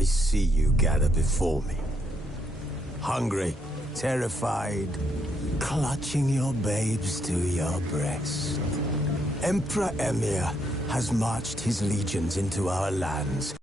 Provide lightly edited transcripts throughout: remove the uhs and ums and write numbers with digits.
I see you gather before me. Hungry, terrified, clutching your babes to your breast. Emperor Emhyr has marched his legions into our lands.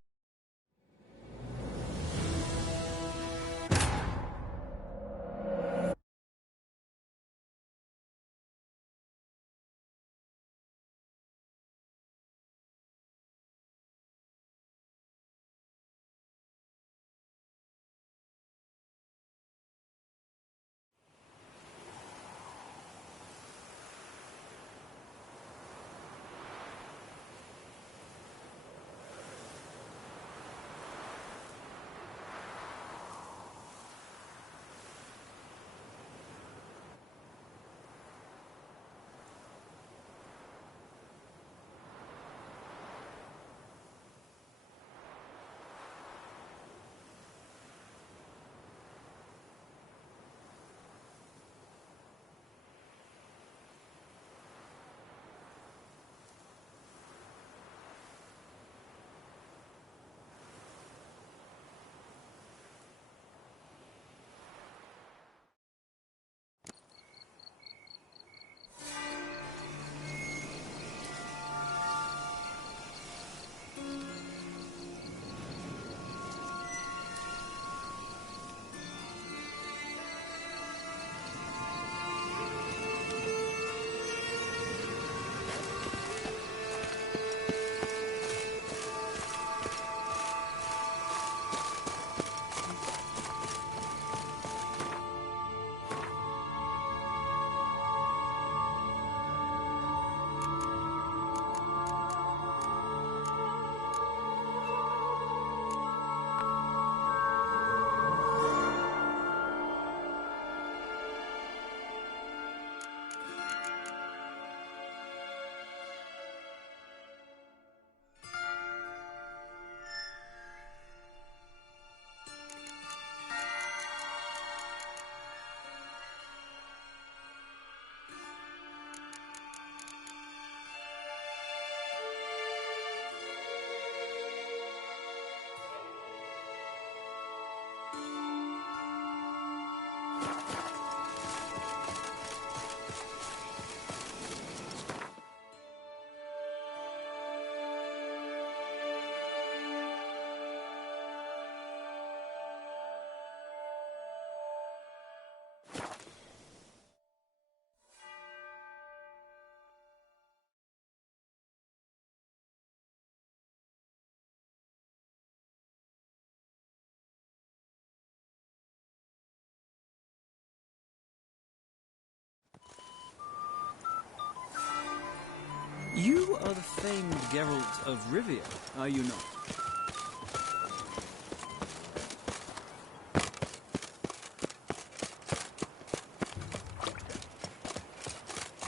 You are the famed Geralt of Rivia, are you not?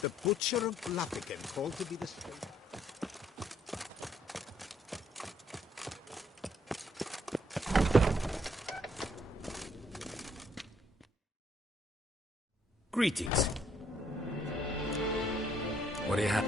The Butcher of Blaviken, called to be the straight. Greetings. What do you have?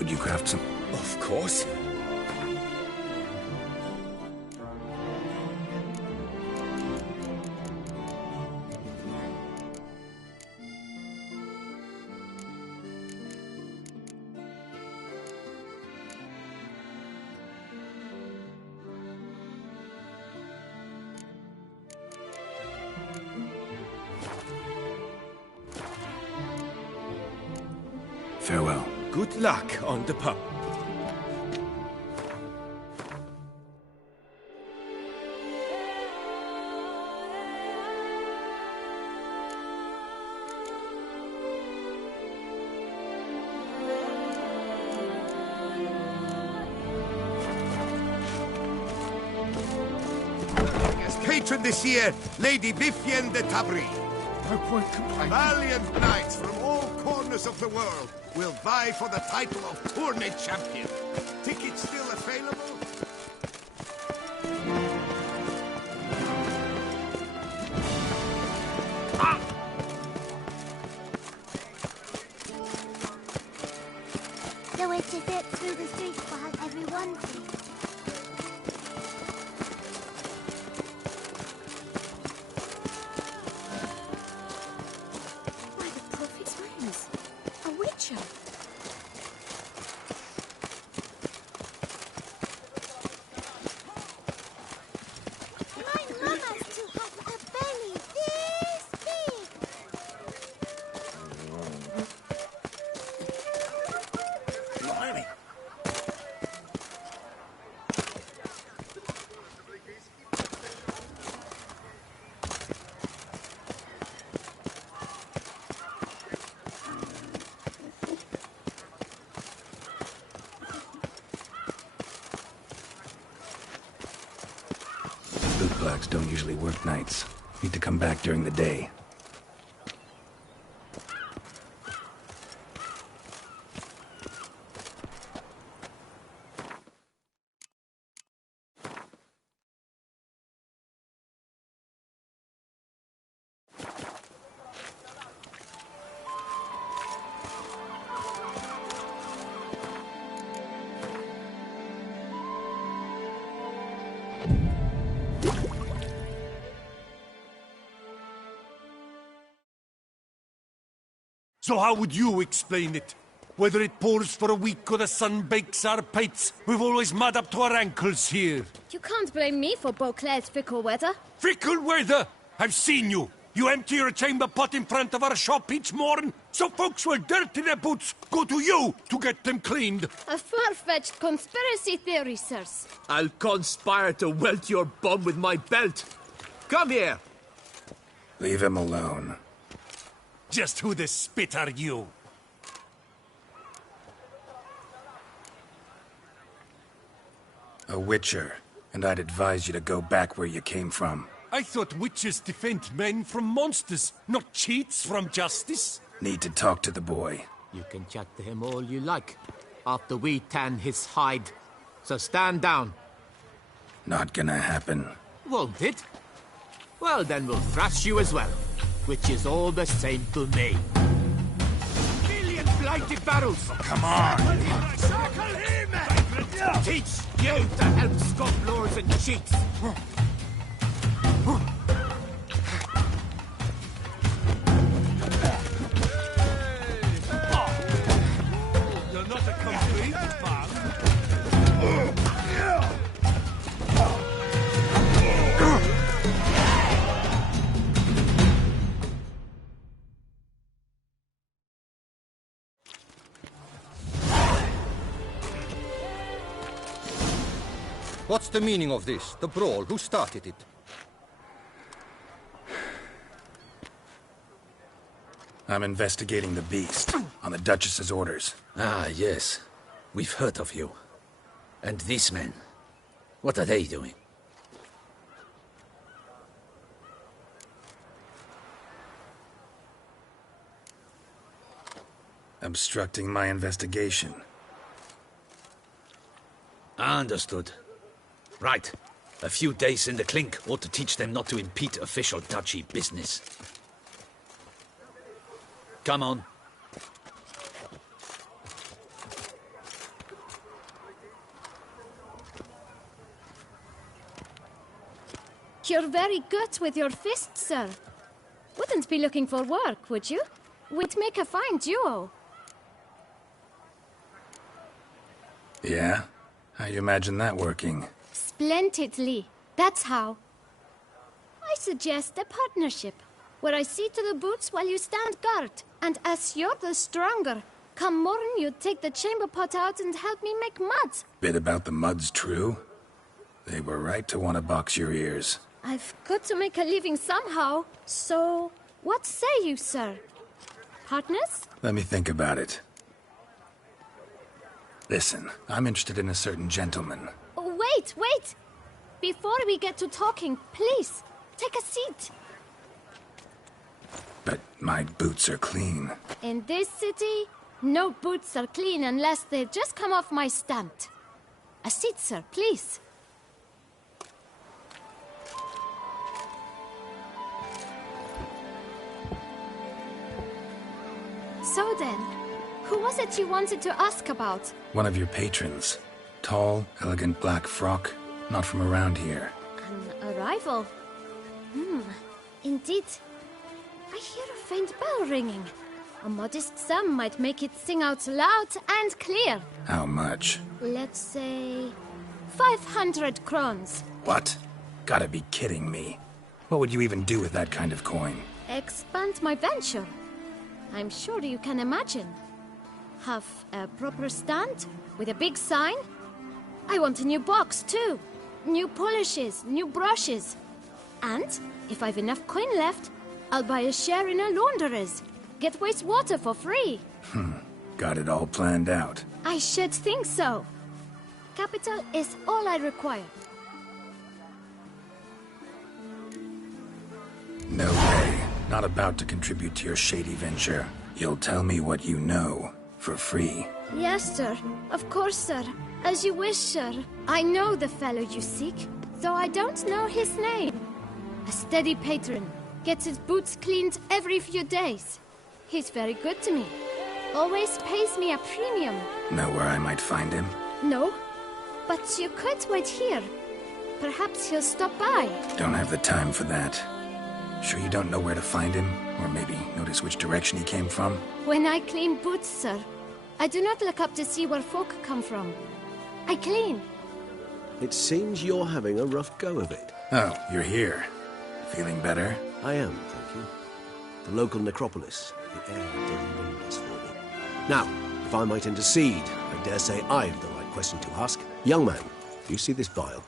Would you craft some? Of course. Farewell. Good luck on the pub. As patron this year, Lady Vivienne de Tabry. I won't complain. Valiant knights from all corners of the world will vie for the title of Tourney Champion. Tickets still available? The way to zip through the streets while everyone sees. By the prophet's rings. A witcher. My mama's to have a belly this big. Blimey. Bootblacks don't usually work nights. Need to come back during the day. So how would you explain it? Whether it pours for a week or the sun bakes our pates, we've always mud up to our ankles here. You can't blame me for Beauclair's fickle weather. Fickle weather! I've seen you. You empty your chamber pot in front of our shop each morn, so folks will dirty their boots, go to you to get them cleaned. A far-fetched conspiracy theory, sirs. I'll conspire to welt your bum with my belt. Come here. Leave him alone. Just who the spit are you? A witcher, and I'd advise you to go back where you came from. I thought witches defend men from monsters, not cheats from justice. Need to talk to the boy. You can chat to him all you like, after we tan his hide. So stand down. Not gonna happen. Won't it? Well, then we'll thrash you as well, which is all the same to me. Million blighted barrels! Come on! Teach you to help scum lords and cheats! You're not a complete man. What's the meaning of this? The brawl? Who started it? I'm investigating the beast, on the Duchess's orders. Ah, yes. We've heard of you. And these men, what are they doing? Obstructing my investigation. Understood. Right. A few days in the clink ought to teach them not to impede official duchy business. Come on. You're very good with your fists, sir. Wouldn't be looking for work, would you? We'd make a fine duo. Yeah? How you imagine that working? Splendidly. That's how. I suggest a partnership, where I see to the boots while you stand guard. And as you're the stronger, come morn you take the chamber pot out and help me make mud. Bit about the mud's true? They were right to want to box your ears. I've got to make a living somehow, so what say you, sir? Partners? Let me think about it. Listen, I'm interested in a certain gentleman. Oh, wait! Before we get to talking, please, take a seat. But my boots are clean. In this city, no boots are clean unless they just come off my stand. A seat, sir, please. So then, who was it you wanted to ask about? One of your patrons. Tall, elegant black frock. Not from around here. An arrival? Indeed. I hear a faint bell ringing. A modest sum might make it sing out loud and clear. How much? Let's say 500 crowns. What? Gotta be kidding me. What would you even do with that kind of coin? Expand my venture. I'm sure you can imagine. Have a proper stand with a big sign. I want a new box too. New polishes, new brushes. And if I've enough coin left, I'll buy a share in a launderer's. Get wastewater for free. Got it all planned out. I should think so. Capital is all I require. No way. Not about to contribute to your shady venture. You'll tell me what you know, for free. Yes, sir. Of course, sir. As you wish, sir. I know the fellow you seek, though I don't know his name. A steady patron. Gets his boots cleaned every few days. He's very good to me. Always pays me a premium. Know where I might find him? No, but you could wait here. Perhaps he'll stop by. Don't have the time for that. Sure you don't know where to find him? Or maybe notice which direction he came from? When I clean boots, sir, I do not look up to see where folk come from. I clean. It seems you're having a rough go of it. Oh, you're here. Feeling better? I am, thank you. The local necropolis. The air does wonders for me. Now, if I might intercede, I dare say I've the right question to ask. Young man, do you see this vial?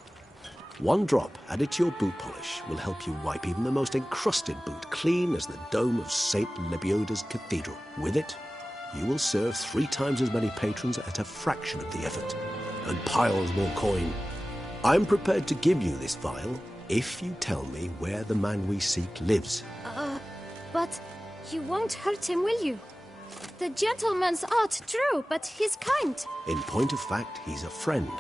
One drop added to your boot polish will help you wipe even the most encrusted boot clean as the dome of St. Lebioda's cathedral. With it, you will serve 3 times as many patrons at a fraction of the effort, and piles more coin. I'm prepared to give you this vial if you tell me where the man we seek lives. But you won't hurt him, will you? The gentleman's odd, true, but he's kind. In point of fact, he's a friend.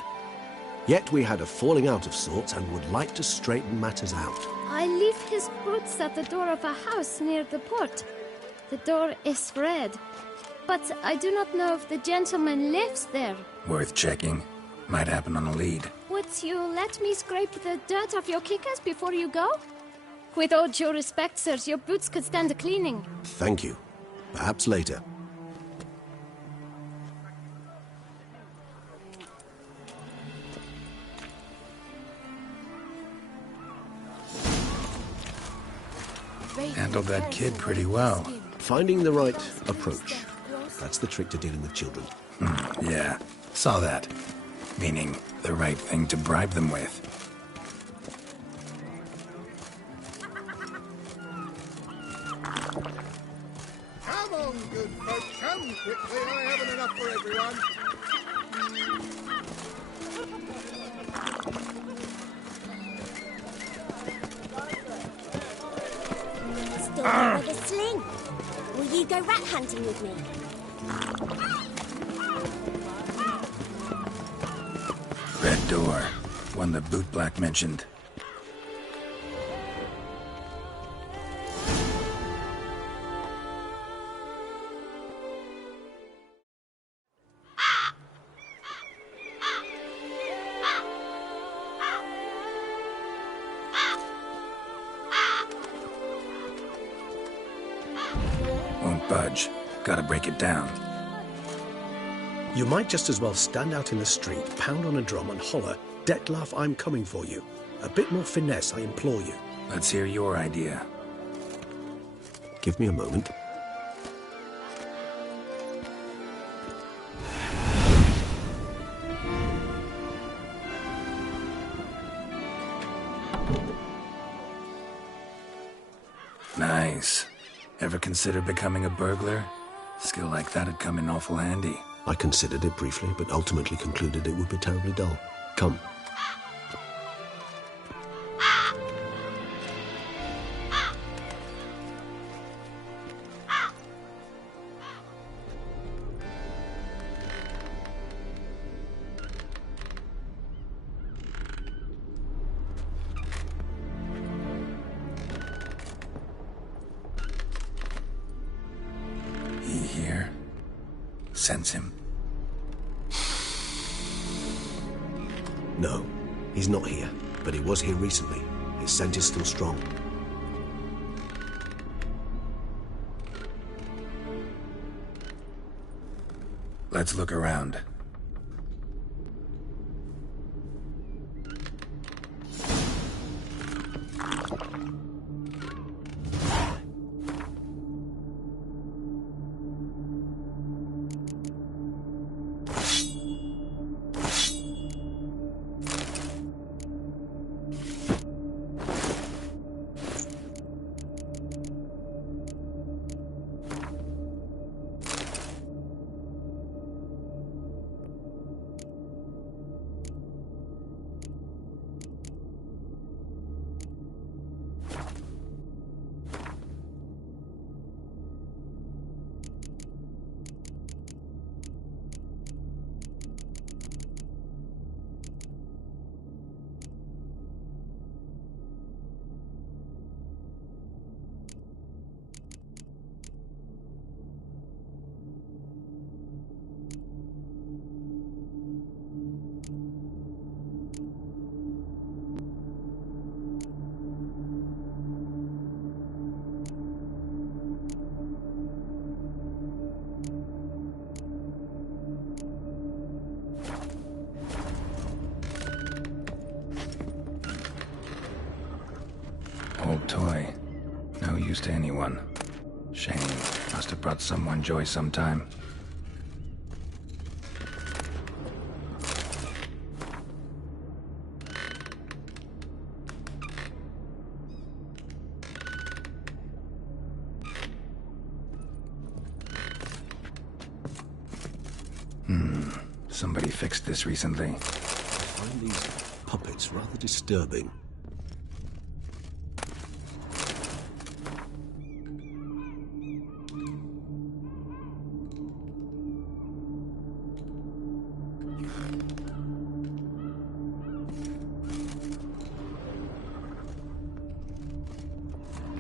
Yet we had a falling out of sorts and would like to straighten matters out. I leave his boots at the door of a house near the port. The door is red, but I do not know if the gentleman lives there. Worth checking. Might happen on a lead. Would you let me scrape the dirt off your kickers before you go? With all due respect, sirs, your boots could stand a cleaning. Thank you. Perhaps later. Handled that kid pretty well. Finding the right approach. That's the trick to dealing with children. Yeah, saw that. Meaning, the right thing to bribe them with. Come on, good folk, come quickly. I haven't enough for everyone. Still there with a sling. Will you go rat hunting with me? Red door. One the bootblack mentioned. Gotta break it down. You might just as well stand out in the street, pound on a drum and holler, "Dettlaff, I'm coming for you." A bit more finesse, I implore you. Let's hear your idea. Give me a moment. Nice. Ever consider becoming a burglar? Skill like that'd come in awful handy. I considered it briefly, but ultimately concluded it would be terribly dull. Come. Sense him? No, he's not here, but he was here recently. His scent is still strong. Let's look around. Old toy. No use to anyone. Shame. Must have brought someone joy sometime. Somebody fixed this recently. I find these puppets rather disturbing.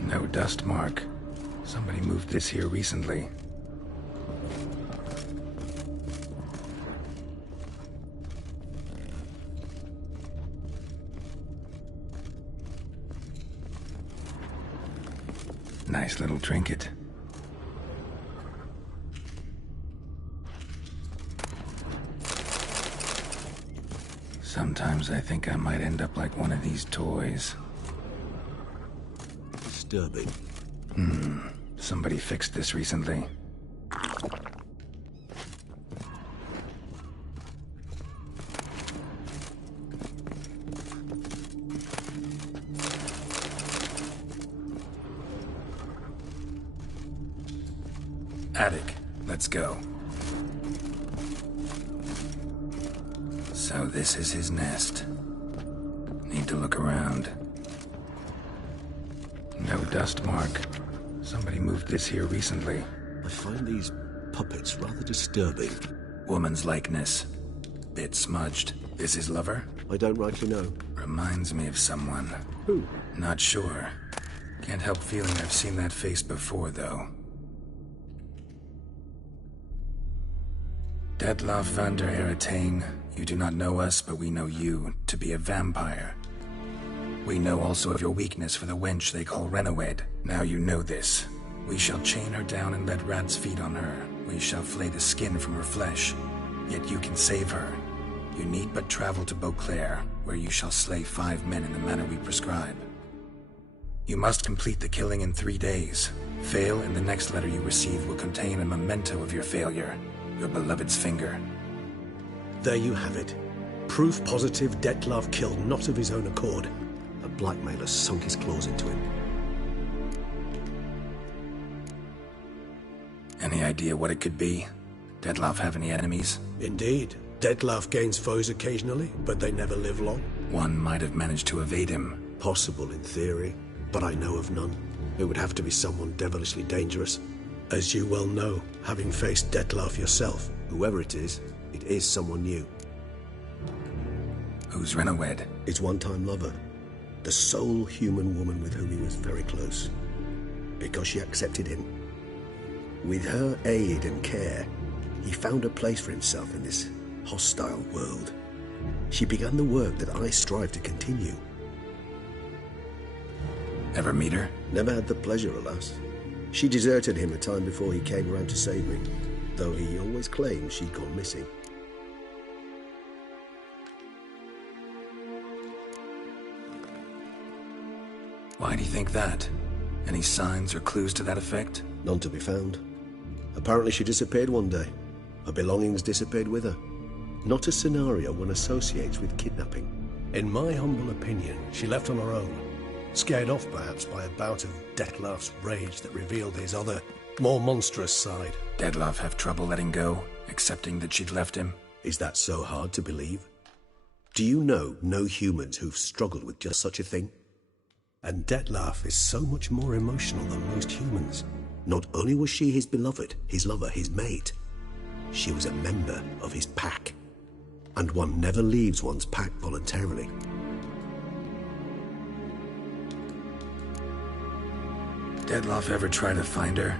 No dust mark. Somebody moved this here recently. Nice little trinket. Sometimes I think I might end up like one of these toys. Disturbing. Somebody fixed this recently. Attic, let's go. So this is his nest. Need to look around. No dust mark. Somebody moved this here recently. I find these puppets rather disturbing. Woman's likeness. Bit smudged. This his lover? I don't rightly know. Reminds me of someone. Who? Not sure. Can't help feeling I've seen that face before, though. Dettlaff van der Eretain, you do not know us, but we know you to be a vampire. We know also of your weakness for the wench they call Renoed. Now you know this. We shall chain her down and let rats feed on her. We shall flay the skin from her flesh. Yet you can save her. You need but travel to Beauclair, where you shall slay 5 men in the manner we prescribe. You must complete the killing in 3 days. Fail, and the next letter you receive will contain a memento of your failure. Your beloved's finger. There you have it. Proof positive Dettlaff killed not of his own accord. A blackmailer sunk his claws into him. Any idea what it could be? Dettlaff have any enemies? Indeed. Dettlaff gains foes occasionally, but they never live long. One might have managed to evade him. Possible in theory, but I know of none. It would have to be someone devilishly dangerous. As you well know, having faced Dettlaff yourself, whoever it is someone new. Who's Rennawed? His one-time lover. The sole human woman with whom he was very close. Because she accepted him. With her aid and care, he found a place for himself in this hostile world. She began the work that I strive to continue. Ever meet her? Never had the pleasure, alas. She deserted him a time before he came round to save me, though he always claimed she'd gone missing. Why do you think that? Any signs or clues to that effect? None to be found. Apparently she disappeared one day. Her belongings disappeared with her. Not a scenario one associates with kidnapping. In my humble opinion, she left on her own. Scared off, perhaps, by a bout of Dettlaff's rage that revealed his other, more monstrous side. Dettlaff have trouble letting go, accepting that she'd left him? Is that so hard to believe? Do you know no humans who've struggled with just such a thing? And Dettlaff is so much more emotional than most humans. Not only was she his beloved, his lover, his mate, she was a member of his pack. And one never leaves one's pack voluntarily. Dettlaff ever try to find her?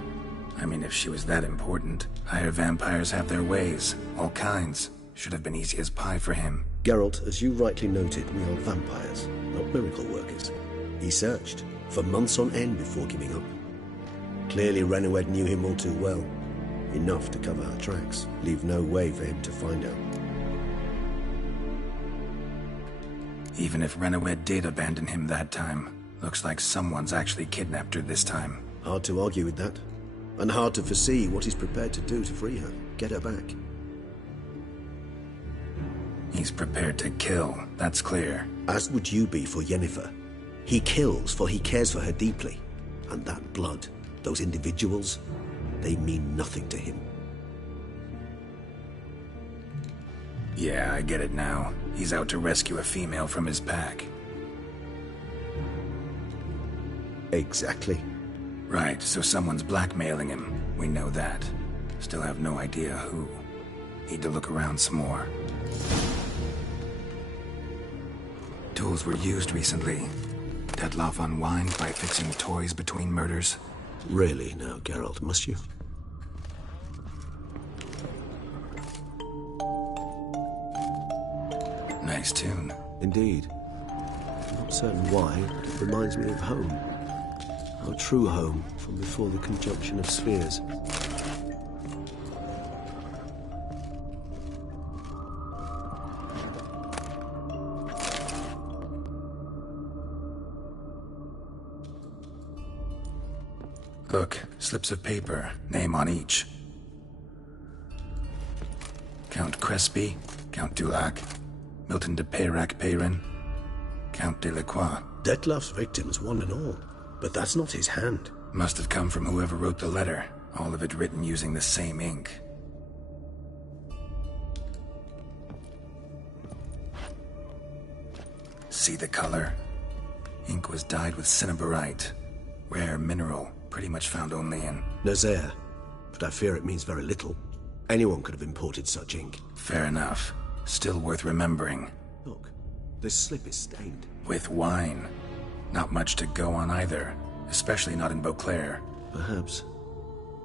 I mean, if she was that important. Higher vampires have their ways, all kinds. Should have been easy as pie for him. Geralt, as you rightly noted, we are vampires, not miracle workers. He searched, for months on end before giving up. Clearly Rennawed knew him all too well. Enough to cover our tracks, leave no way for him to find out. Even if Rennawed did abandon him that time, looks like someone's actually kidnapped her this time. Hard to argue with that. And hard to foresee what he's prepared to do to free her, get her back. He's prepared to kill, that's clear. As would you be for Yennefer. He kills, for he cares for her deeply. And that blood, those individuals, they mean nothing to him. Yeah, I get it now. He's out to rescue a female from his pack. Exactly. Right, so someone's blackmailing him. We know that. Still have no idea who. Need to look around some more. Tools were used recently. Dettlaff unwind by fixing toys between murders. Really now, Geralt, must you? Nice tune. Indeed. Not certain why, it reminds me of home. Our true home from before the conjunction of spheres. Look, slips of paper, name on each. Count Crespi, Count Dulac, Milton de Peyrac-Peyrin, Count Delacroix. Dettlaff's victims, one and all. But that's not his hand. Must have come from whoever wrote the letter. All of it written using the same ink. See the color? Ink was dyed with cinnabarite. Rare mineral, pretty much found only in Nazaire. But I fear it means very little. Anyone could have imported such ink. Fair enough. Still worth remembering. Look, this slip is stained. With wine. Not much to go on either, especially not in Beauclair. Perhaps.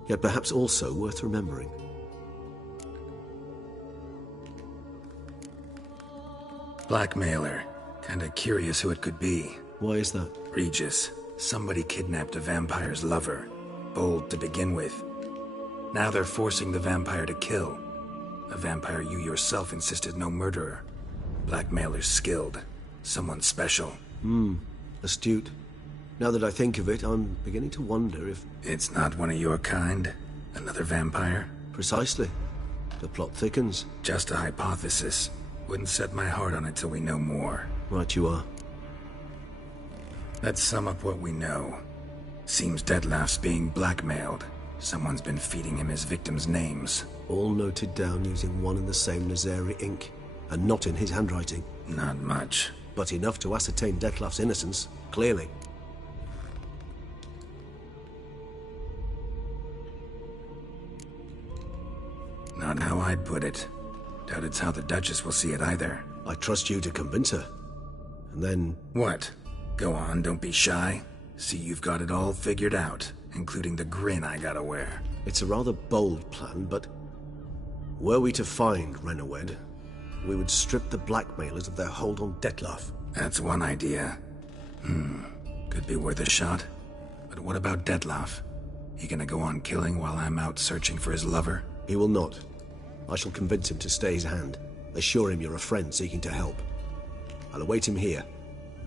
Yet perhaps also worth remembering. Blackmailer. Kinda curious who it could be. Why is that? Regis. Somebody kidnapped a vampire's lover. bold to begin with. Now they're forcing the vampire to kill. A vampire you yourself insisted no murderer. Blackmailer's skilled. Someone special. Astute. Now that I think of it, I'm beginning to wonder if... It's not one of your kind? Another vampire? Precisely. The plot thickens. Just a hypothesis. Wouldn't set my heart on it till we know more. Right you are. Let's sum up what we know. Seems Dettlaff's being blackmailed. Someone's been feeding him his victims' names. All noted down using one and the same Nazari ink, and not in his handwriting. Not much. But enough to ascertain Dettlaff's innocence, clearly. Not how I'd put it. Doubt it's how the Duchess will see it either. I trust you to convince her. And then... What? Go on, don't be shy. See you've got it all figured out, including the grin I gotta wear. It's a rather bold plan, but... Were we to find Renawed, we would strip the blackmailers of their hold on Dettlaff. That's one idea. Could be worth a shot. But what about Dettlaff? He gonna go on killing while I'm out searching for his lover? He will not. I shall convince him to stay his hand. Assure him you're a friend seeking to help. I'll await him here.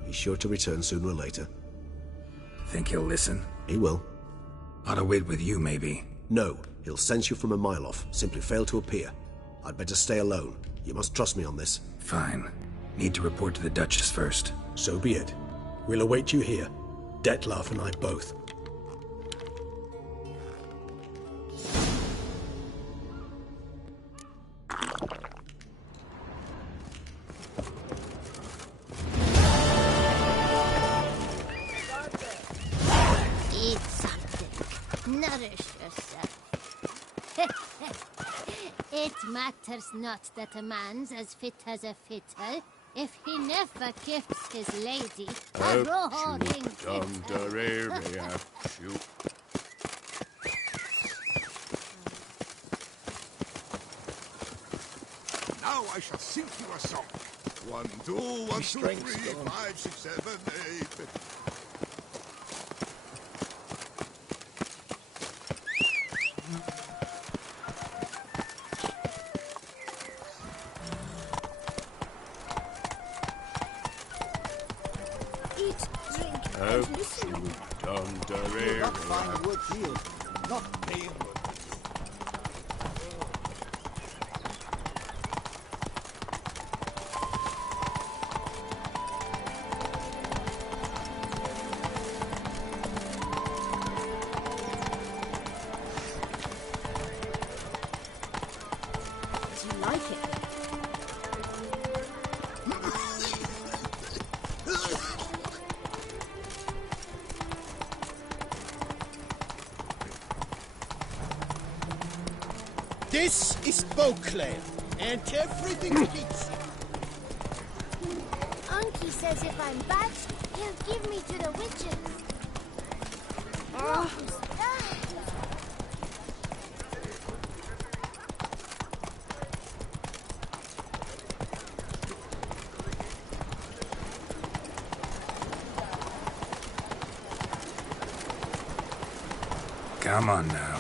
He's sure to return sooner or later. Think he'll listen? He will. Ought to wait with you, maybe. No, he'll sense you from a mile off. Simply fail to appear. I'd better stay alone. You must trust me on this. Fine. Need to report to the Duchess first. So be it. We'll await you here. Dettlaff and I both. Eat something. Nourish yourself. It matters not that a man's as fit as a fiddle if he never gifts his lady a roaring Now I shall sing you a song. 1, 2, 1, 2, 3, 5, 6, 7, 8. Eat, drink, Have and listen. you done the Not fine wood here, not plain wood. Do you like it? This is Beauclair, and everything fits. Unky says if I'm bad, he'll give me to the witches. Come on now.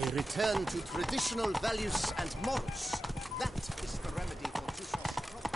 A return to traditional values and morals. That is the remedy for Toussaint's problem.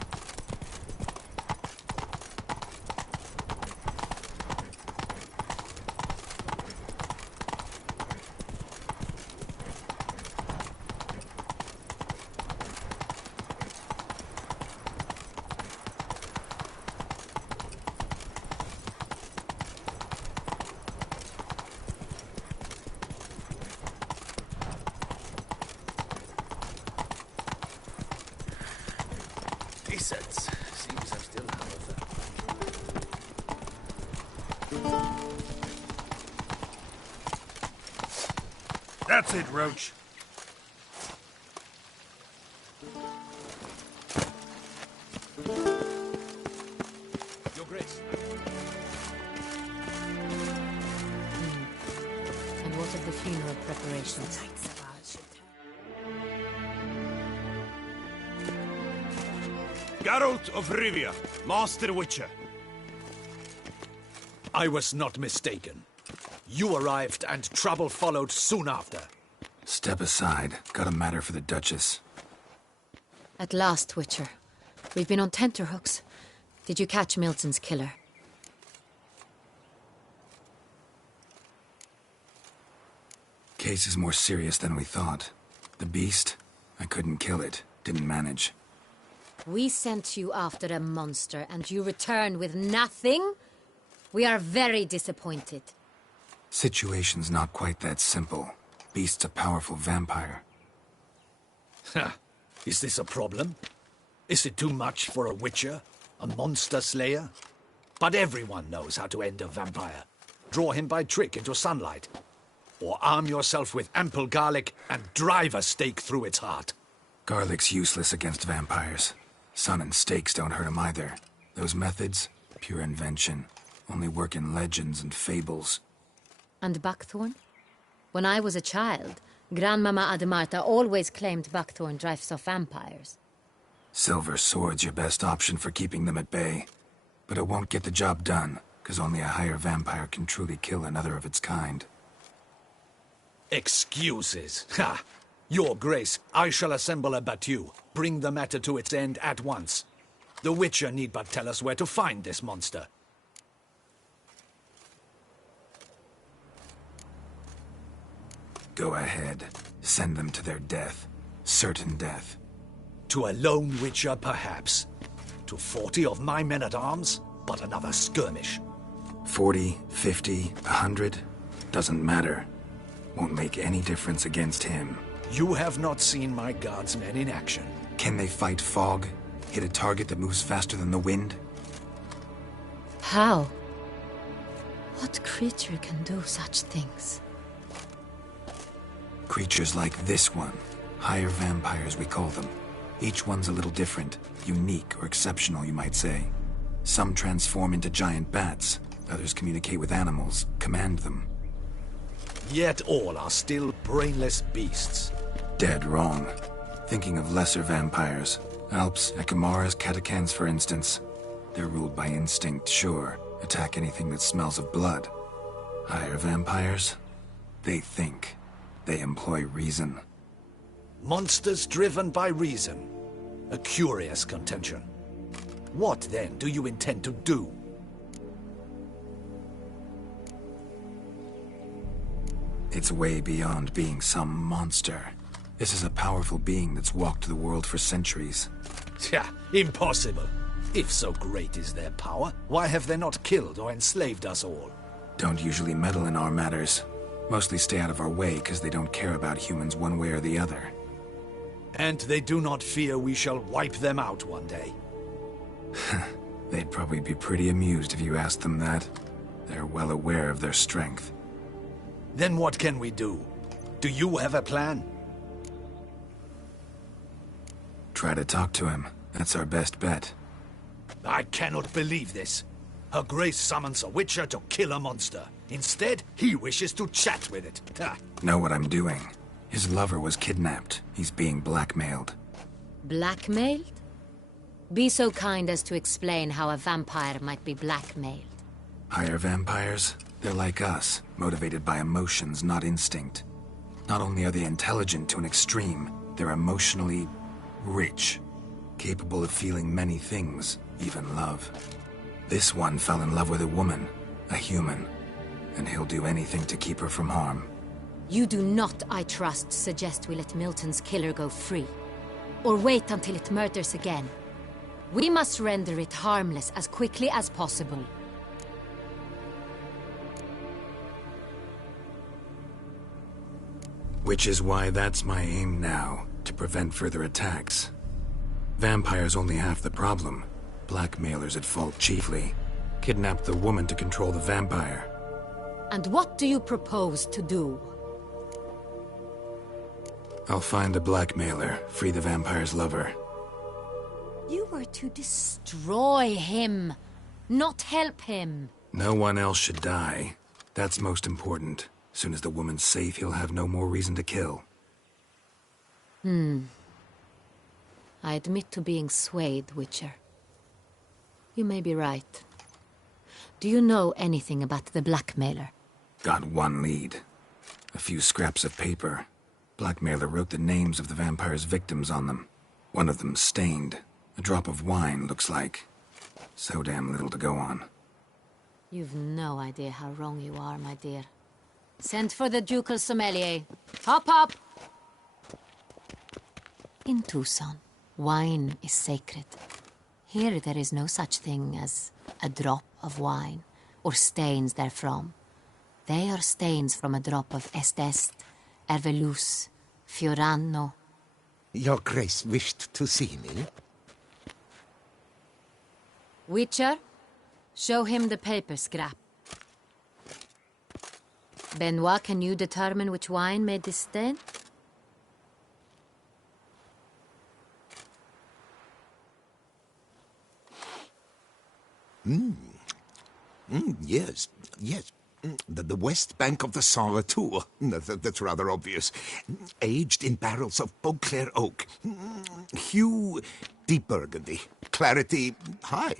Seems I'm still out of That's it, Roach. Your Grace. And what of the funeral preparations? Geralt of Rivia, Master Witcher. I was not mistaken. You arrived and trouble followed soon after. Step aside. Got a matter for the Duchess. At last, Witcher. We've been on tenterhooks. Did you catch Milton's killer? Case is more serious than we thought. The beast? I couldn't kill it. Didn't manage. We sent you after a monster, and you return with nothing? We are very disappointed. Situation's not quite that simple. Beast's a powerful vampire. Ha! Is this a problem? Is it too much for a witcher? A monster slayer? But everyone knows how to end a vampire. Draw him by trick into sunlight. Or arm yourself with ample garlic and drive a stake through its heart. Garlic's useless against vampires. Sun and stakes don't hurt him either. Those methods, pure invention. Only work in legends and fables. And buckthorn? When I was a child, Grandmama Ademarta always claimed buckthorn drives off vampires. Silver sword's your best option for keeping them at bay. But it won't get the job done, because only a higher vampire can truly kill another of its kind. Excuses. Ha! Your Grace, I shall assemble a battue. Bring the matter to its end at once. The Witcher need but tell us where to find this monster. Go ahead. Send them to their death. Certain death. To a lone Witcher, perhaps. To 40 of my men-at-arms, but another skirmish. 40, 50, 100? Doesn't matter. Won't make any difference against him. You have not seen my guardsmen in action. Can they fight fog? Hit a target that moves faster than the wind? How? What creature can do such things? Creatures like this one. Higher vampires, we call them. Each one's a little different. Unique or exceptional, you might say. Some transform into giant bats. Others communicate with animals, command them. Yet all are still brainless beasts. Dead wrong. Thinking of lesser vampires. Alps, Ekamaras, Catacans, for instance. They're ruled by instinct, sure. Attack anything that smells of blood. Higher vampires? They think. They employ reason. Monsters driven by reason. A curious contention. What, then, do you intend to do? It's way beyond being some monster. This is a powerful being that's walked the world for centuries. Yeah, impossible. If so great is their power, why have they not killed or enslaved us all? Don't usually meddle in our matters. Mostly stay out of our way because they don't care about humans one way or the other. And they do not fear we shall wipe them out one day. They'd probably be pretty amused if you asked them that. They're well aware of their strength. Then what can we do? Do you have a plan? Try to talk to him. That's our best bet. I cannot believe this. Her Grace summons a Witcher to kill a monster. Instead, he wishes to chat with it. Ha. Know what I'm doing. His lover was kidnapped. He's being blackmailed. Blackmailed? Be so kind as to explain how a vampire might be blackmailed. Higher vampires? They're like us, motivated by emotions, not instinct. Not only are they intelligent to an extreme, they're emotionally rich. Capable of feeling many things, even love. This one fell in love with a woman, a human, and he'll do anything to keep her from harm. You do not, I trust, suggest we let Milton's killer go free. Or wait until it murders again. We must render it harmless as quickly as possible. Which is why that's my aim now, to prevent further attacks. Vampires only half the problem. Blackmailers at fault chiefly. Kidnapped the woman to control the vampire. And what do you propose to do? I'll find the blackmailer, free the vampire's lover. You were to destroy him, not help him. No one else should die. That's most important. Soon as the woman's safe, he'll have no more reason to kill. I admit to being swayed, Witcher. You may be right. Do you know anything about the blackmailer? Got one lead. A few scraps of paper. Blackmailer wrote the names of the vampire's victims on them. One of them stained. A drop of wine, looks like. So damn little to go on. You've no idea how wrong you are, my dear. Send for the ducal sommelier. Hop, hop! In Tucson, wine is sacred. Here there is no such thing as a drop of wine, or stains therefrom. They are stains from a drop of Est, Ervelus, Fiorano. Your Grace wished to see me? Witcher, show him the paper scrap. Benoit, can you determine which wine made this stain? Yes, yes. The west bank of the Saint Retour. That's rather obvious. Aged in barrels of Beauclair oak. Hue, deep burgundy. Clarity, high.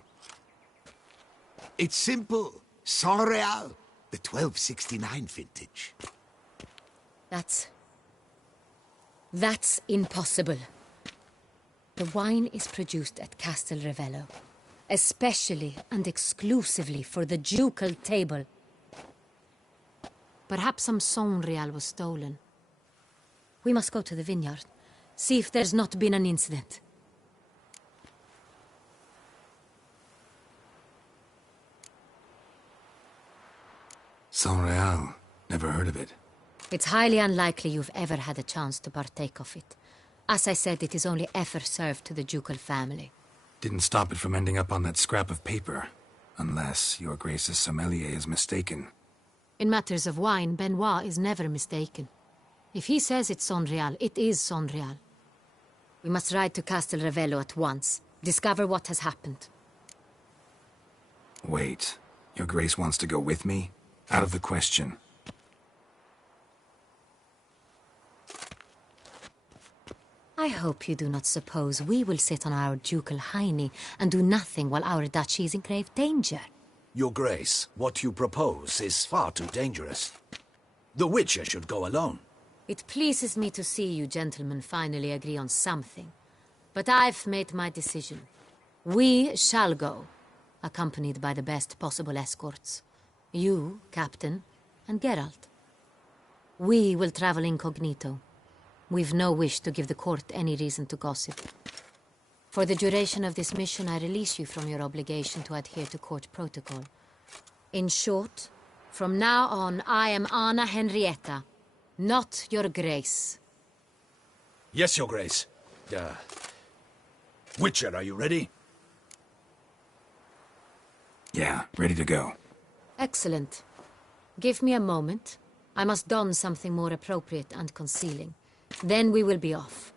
It's simple. Saint Real, the 1269 vintage. That's impossible. The wine is produced at Castel Revello, especially and exclusively for the ducal table. Perhaps some Saint Real was stolen. We must go to the vineyard, see if there's not been an incident. Saint Real. Never heard of it. It's highly unlikely you've ever had a chance to partake of it. As I said, it is only ever served to the ducal family. Didn't stop it from ending up on that scrap of paper. Unless your Grace's sommelier is mistaken. In matters of wine, Benoit is never mistaken. If he says it's Saint Real, it is Saint Real. We must ride to Castel Revello at once. Discover what has happened. Wait. Your Grace wants to go with me? Out of the question. I hope you do not suppose we will sit on our ducal hiney and do nothing while our duchy is in grave danger. Your Grace, what you propose is far too dangerous. The Witcher should go alone. It pleases me to see you gentlemen finally agree on something. But I've made my decision. We shall go, accompanied by the best possible escorts. You, Captain, and Geralt. We will travel incognito. We've no wish to give the court any reason to gossip. For the duration of this mission, I release you from your obligation to adhere to court protocol. In short, from now on, I am Anna Henrietta, not your Grace. Yes, Your Grace. Witcher, are you ready? Yeah, ready to go. Excellent. Give me a moment. I must don something more appropriate and concealing. Then we will be off.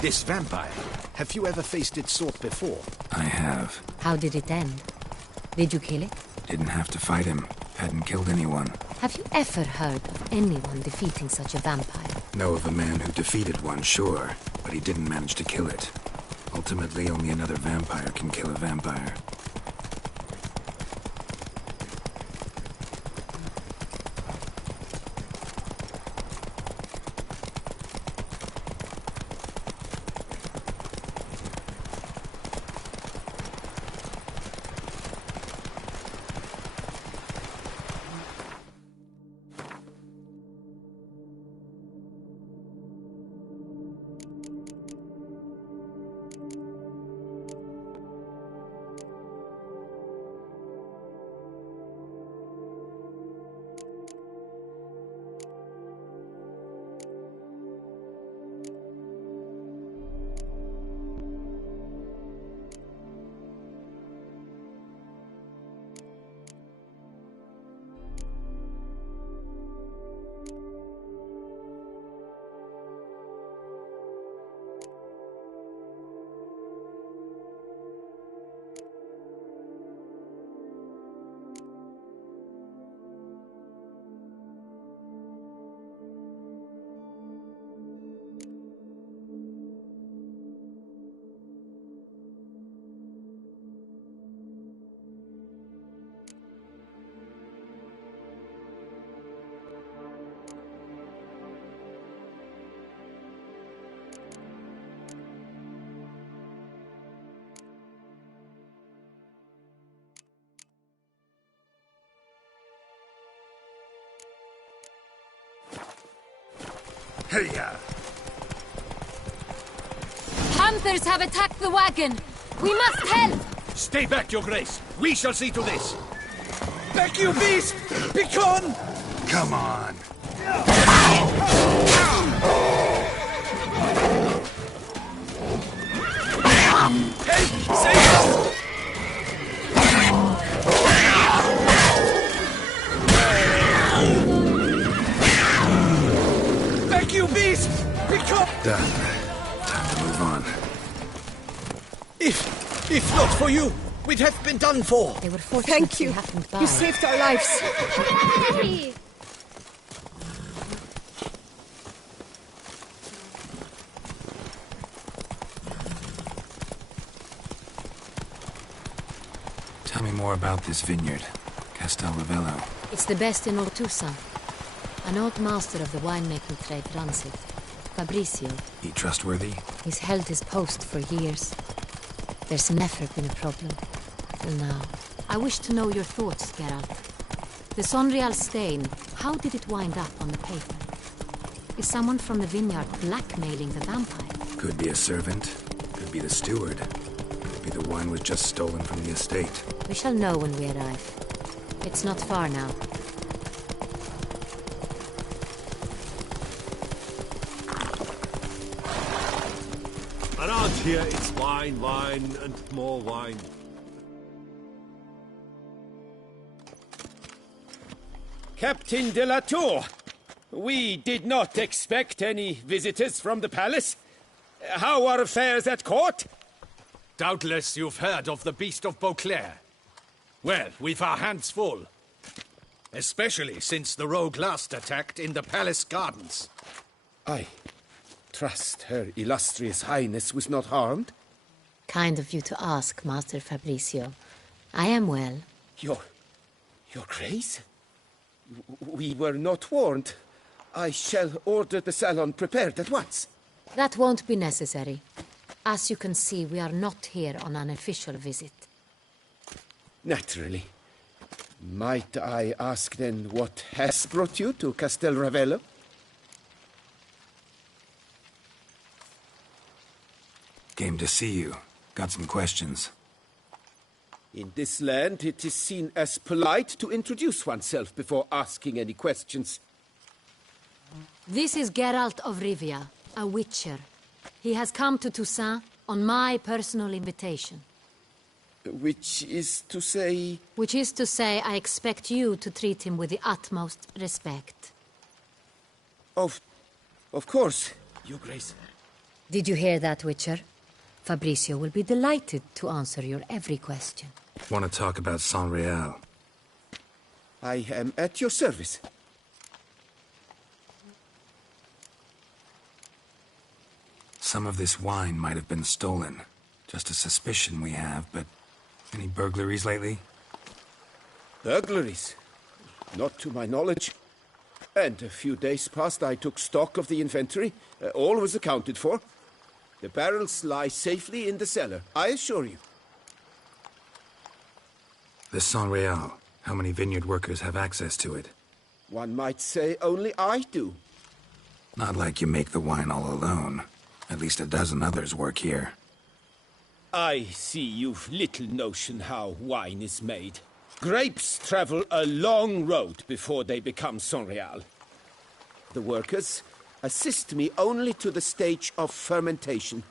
This vampire, have you ever faced its sort before? I have. How did it end? Did you kill it? Didn't have to fight him. Hadn't killed anyone. Have you ever heard of anyone defeating such a vampire? Know of a man who defeated one, sure, but he didn't manage to kill it. Ultimately, only another vampire can kill a vampire. Hey-ya! Hunters have attacked the wagon! We must help! Stay back, Your Grace. We shall see to this. Back, you beast! Begone! Come on. Help! Save us! Back, you beast! Begone! Done. Time to move on. If not for you, we'd have been done for. They were fortunate Thank you. we happened by. You saved our lives. Hey! Tell me more about this vineyard, Castel Ravello. It's the best in all Toussaint. An old master of the winemaking trade runs it. Fabricio. He trustworthy? He's held his post for years. There's never been a problem. Till now. I wish to know your thoughts, Geralt. The Sonreal stain, how did it wind up on the paper? Is someone from the vineyard blackmailing the vampire? Could be a servant. Could be the steward. Could be the wine was just stolen from the estate. We shall know when we arrive. It's not far now. Around here, it's wine, wine, and more wine. Captain de la Tour, we did not expect any visitors from the palace. How are affairs at court? Doubtless you've heard of the Beast of Beauclair. Well, we've our hands full. Especially since the rogue last attacked in the palace gardens. I trust Her Illustrious Highness was not harmed? Kind of you to ask, Master Fabricio. I am well. Your Grace? We were not warned. I shall order the salon prepared at once. That won't be necessary. As you can see, we are not here on an official visit. Naturally. Might I ask then what has brought you to Castel Ravello? Came to see you. Got some questions. In this land, it is seen as polite to introduce oneself before asking any questions. This is Geralt of Rivia, a witcher. He has come to Toussaint on my personal invitation. Which is to say... Which is to say, I expect you to treat him with the utmost respect. Of course, Your Grace. Did you hear that, Witcher? Fabricio will be delighted to answer your every question. Want to talk about Sonreal? I am at your service. Some of this wine might have been stolen. Just a suspicion we have, but any burglaries lately? Burglaries? Not to my knowledge. And a few days past I took stock of the inventory. All was accounted for. The barrels lie safely in the cellar, I assure you. The Sonreal. How many vineyard workers have access to it? One might say only I do. Not like you make the wine all alone. At least a dozen others work here. I see you've little notion how wine is made. Grapes travel a long road before they become Sonreal. The workers assist me only to the stage of fermentation.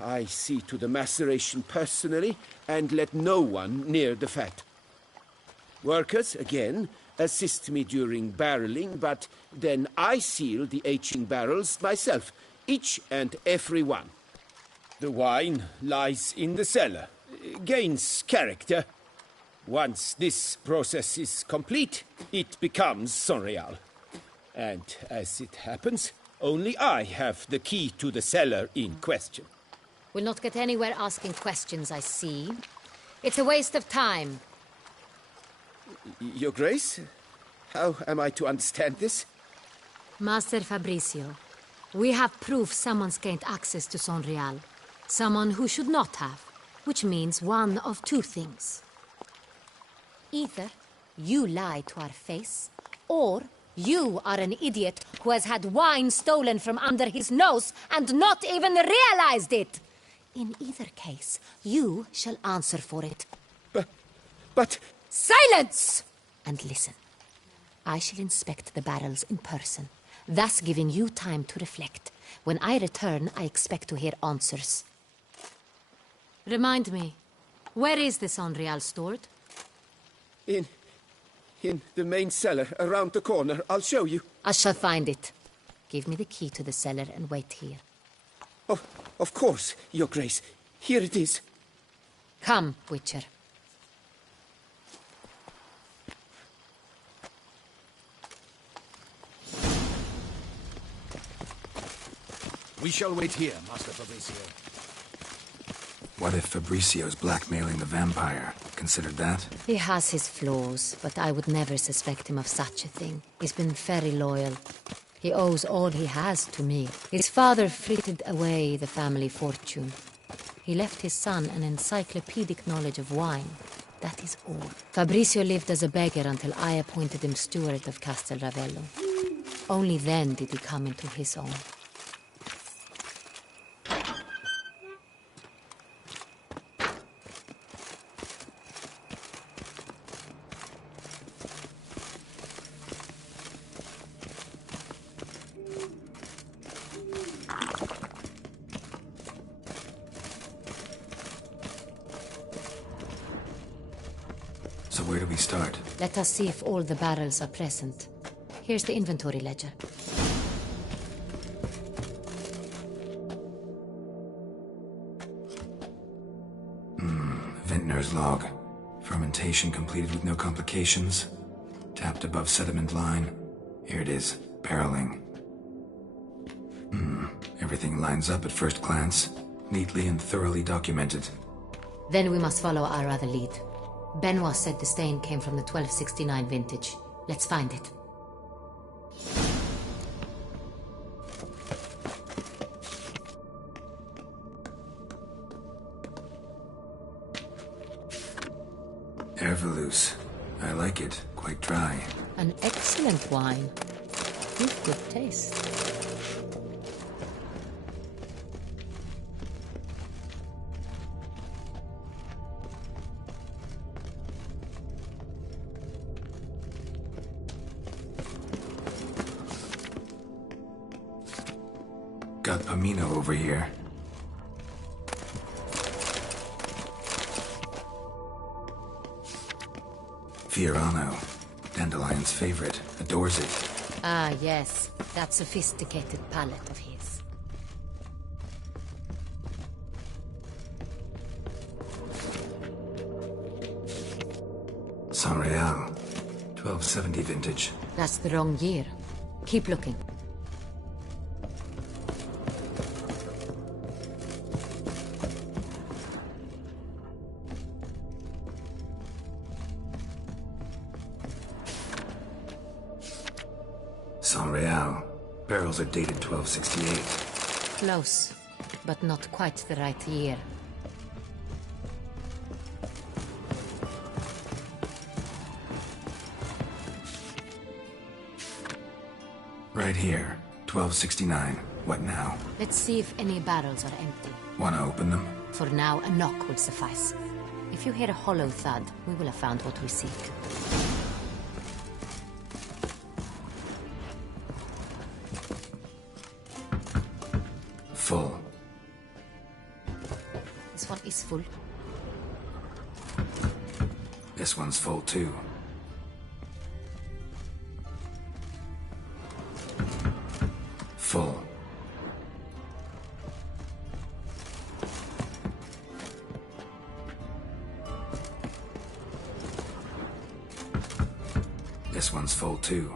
I see to the maceration personally and let no one near the fat. Workers, again, assist me during barreling, but then I seal the aging barrels myself, each and every one. The wine lies in the cellar, gains character. Once this process is complete, it becomes Sonreal. And as it happens, only I have the key to the cellar in question. We'll not get anywhere asking questions, I see. It's a waste of time. Your Grace, how am I to understand this? Master Fabricio, we have proof someone's gained access to Sonreal. Someone who should not have, which means one of two things. Either you lie to our face, or You are an idiot who has had wine stolen from under his nose and not even realized it. In either case, you shall answer for it. But... Silence! And listen. I shall inspect the barrels in person, thus giving you time to reflect. When I return, I expect to hear answers. Remind me, where is the Sonreal stored? In the main cellar, around the corner. I'll show you. I shall find it. Give me the key to the cellar and wait here. Oh, of course, Your Grace. Here it is. Come, Witcher. We shall wait here, Master Fabricio. What if Fabricio's blackmailing the vampire? Considered that? He has his flaws, but I would never suspect him of such a thing. He's been very loyal. He owes all he has to me. His father frittered away the family fortune. He left his son an encyclopedic knowledge of wine. That is all. Fabricio lived as a beggar until I appointed him steward of Castel Ravello. Only then did he come into his own. So where do we start? Let us see if all the barrels are present. Here's the inventory ledger. Vintner's log. Fermentation completed with no complications. Tapped above sediment line. Here it is. Barreling. Everything lines up at first glance. Neatly and thoroughly documented. Then we must follow our other lead. Benoit said the stain came from the 1269 vintage. Let's find it. Herveloos. I like it. Quite dry. An excellent wine. With good taste. Got Pomino over here. Fiorano. Dandelion's favorite. Adores it. Ah, yes. That sophisticated palate of his. Sonreal. 1270 vintage. That's the wrong year. Keep looking. Sonreal. Barrels are dated 1268. Close, but not quite the right year. Right here. 1269. What now? Let's see if any barrels are empty. Wanna open them? For now, a knock will suffice. If you hear a hollow thud, we will have found what we seek. Full. This one is full. This one's full too. Full. This one's full too.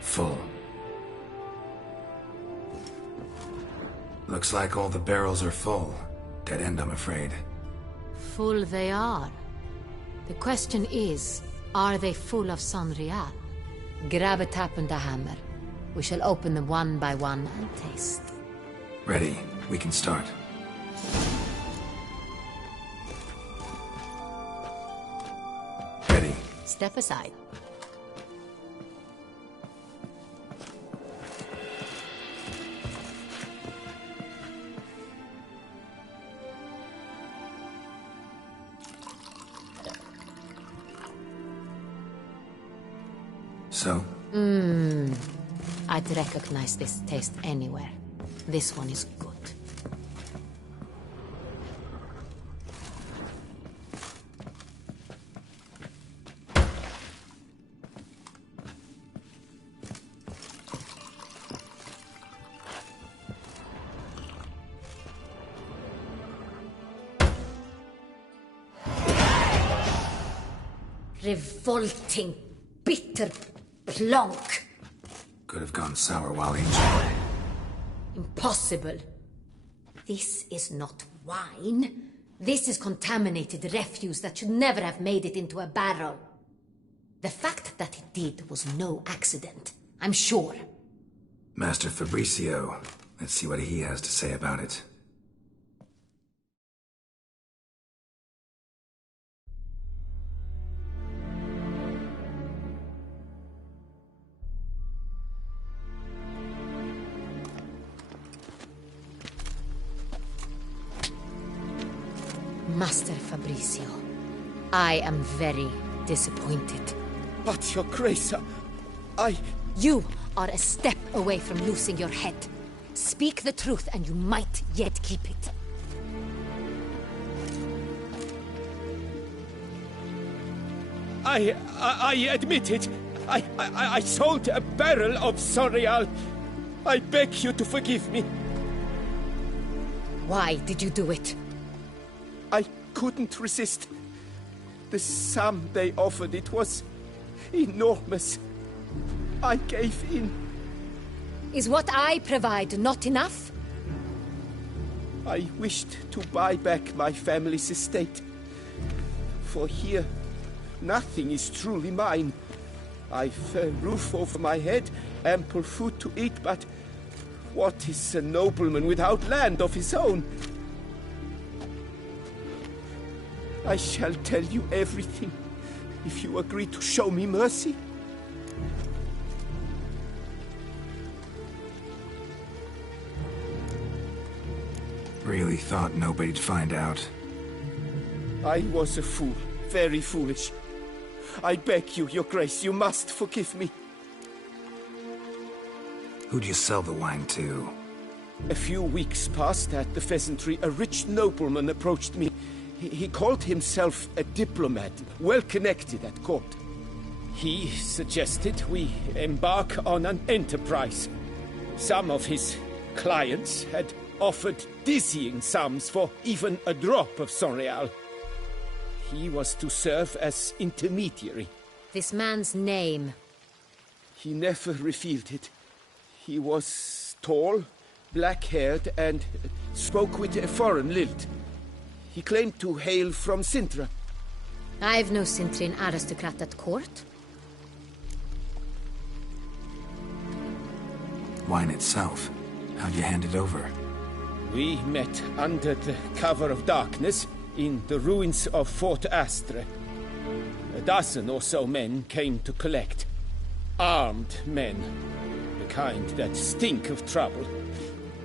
Full. Looks like all the barrels are full. Dead end, I'm afraid. Full they are. The question is, are they full of Sonreal? Grab a tap and a hammer. We shall open them one by one and taste. Ready. We can start. step aside. So? I'd recognize this taste anywhere. This one is good. Revolting, bitter plonk. Could have gone sour while aging. Impossible. This is not wine. This is contaminated refuse that should never have made it into a barrel. The fact that it did was no accident, I'm sure. Master Fabricio. Let's see what he has to say about it. Master Fabricio, I am very disappointed. But, Your Grace, You are a step away from losing your head. Speak the truth and you might yet keep it. I admit it. I sold a barrel of Sorial. I beg you to forgive me. Why did you do it? I couldn't resist. The sum they offered, it was enormous. I gave in. Is what I provide not enough? I wished to buy back my family's estate. For here, nothing is truly mine. I've a roof over my head, ample food to eat, but what is a nobleman without land of his own? I shall tell you everything, if you agree to show me mercy. Really thought nobody'd find out. I was a fool, very foolish. I beg you, Your Grace, you must forgive me. Who'd you sell the wine to? A few weeks past at the Pheasantry, a rich nobleman approached me. He called himself a diplomat, well connected at court. He suggested we embark on an enterprise. Some of his clients had offered dizzying sums for even a drop of Sorial. He was to serve as intermediary. This man's name? He never revealed it. He was tall, black-haired, and spoke with a foreign lilt. He claimed to hail from Sintra. I've no Sintrian aristocrat at court. Wine itself. How'd you hand it over? We met under the cover of darkness in the ruins of Fort Astre. A dozen or so men came to collect. Armed men. The kind that stink of trouble.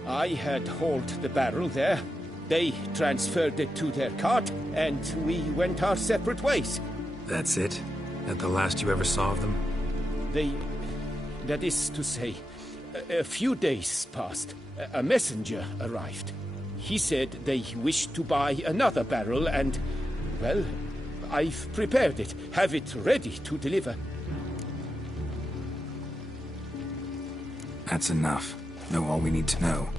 I had hauled the barrel there. They transferred it to their cart, and we went our separate ways. That's it? That the last you ever saw of them? That is to say, a few days passed. A messenger arrived. He said they wished to buy another barrel and, well, I've prepared it. Have it ready to deliver. That's enough. Know all we need to know.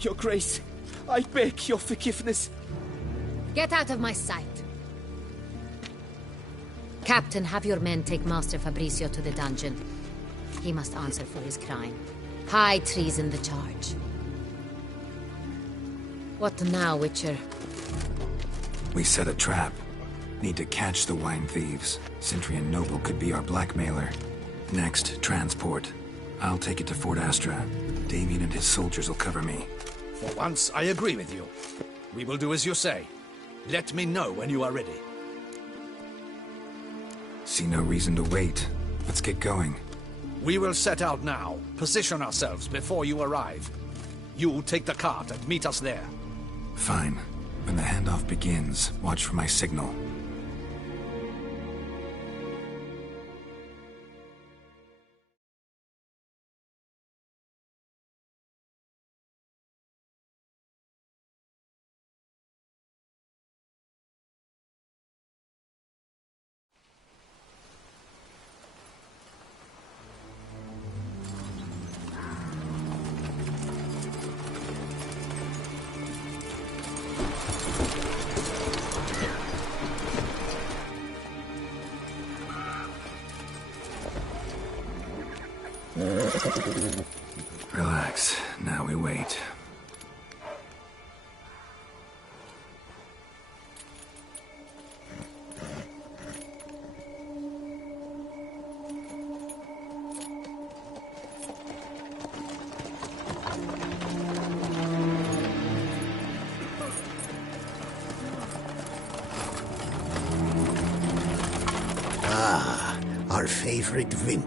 Your Grace, I beg your forgiveness. Get out of my sight. Captain, have your men take Master Fabricio to the dungeon. He must answer for his crime. High treason the charge. What now, Witcher? We set a trap. Need to catch the wine thieves. Sintrian Noble could be our blackmailer. Next, transport. I'll take it to Fort Astra. Damien and his soldiers will cover me. For once, I agree with you. We will do as you say. Let me know when you are ready. See no reason to wait. Let's get going. We will set out now. Position ourselves before you arrive. You take the cart and meet us there. Fine. When the handoff begins, watch for my signal. Relax. Now we wait. Ah, our favorite vintner.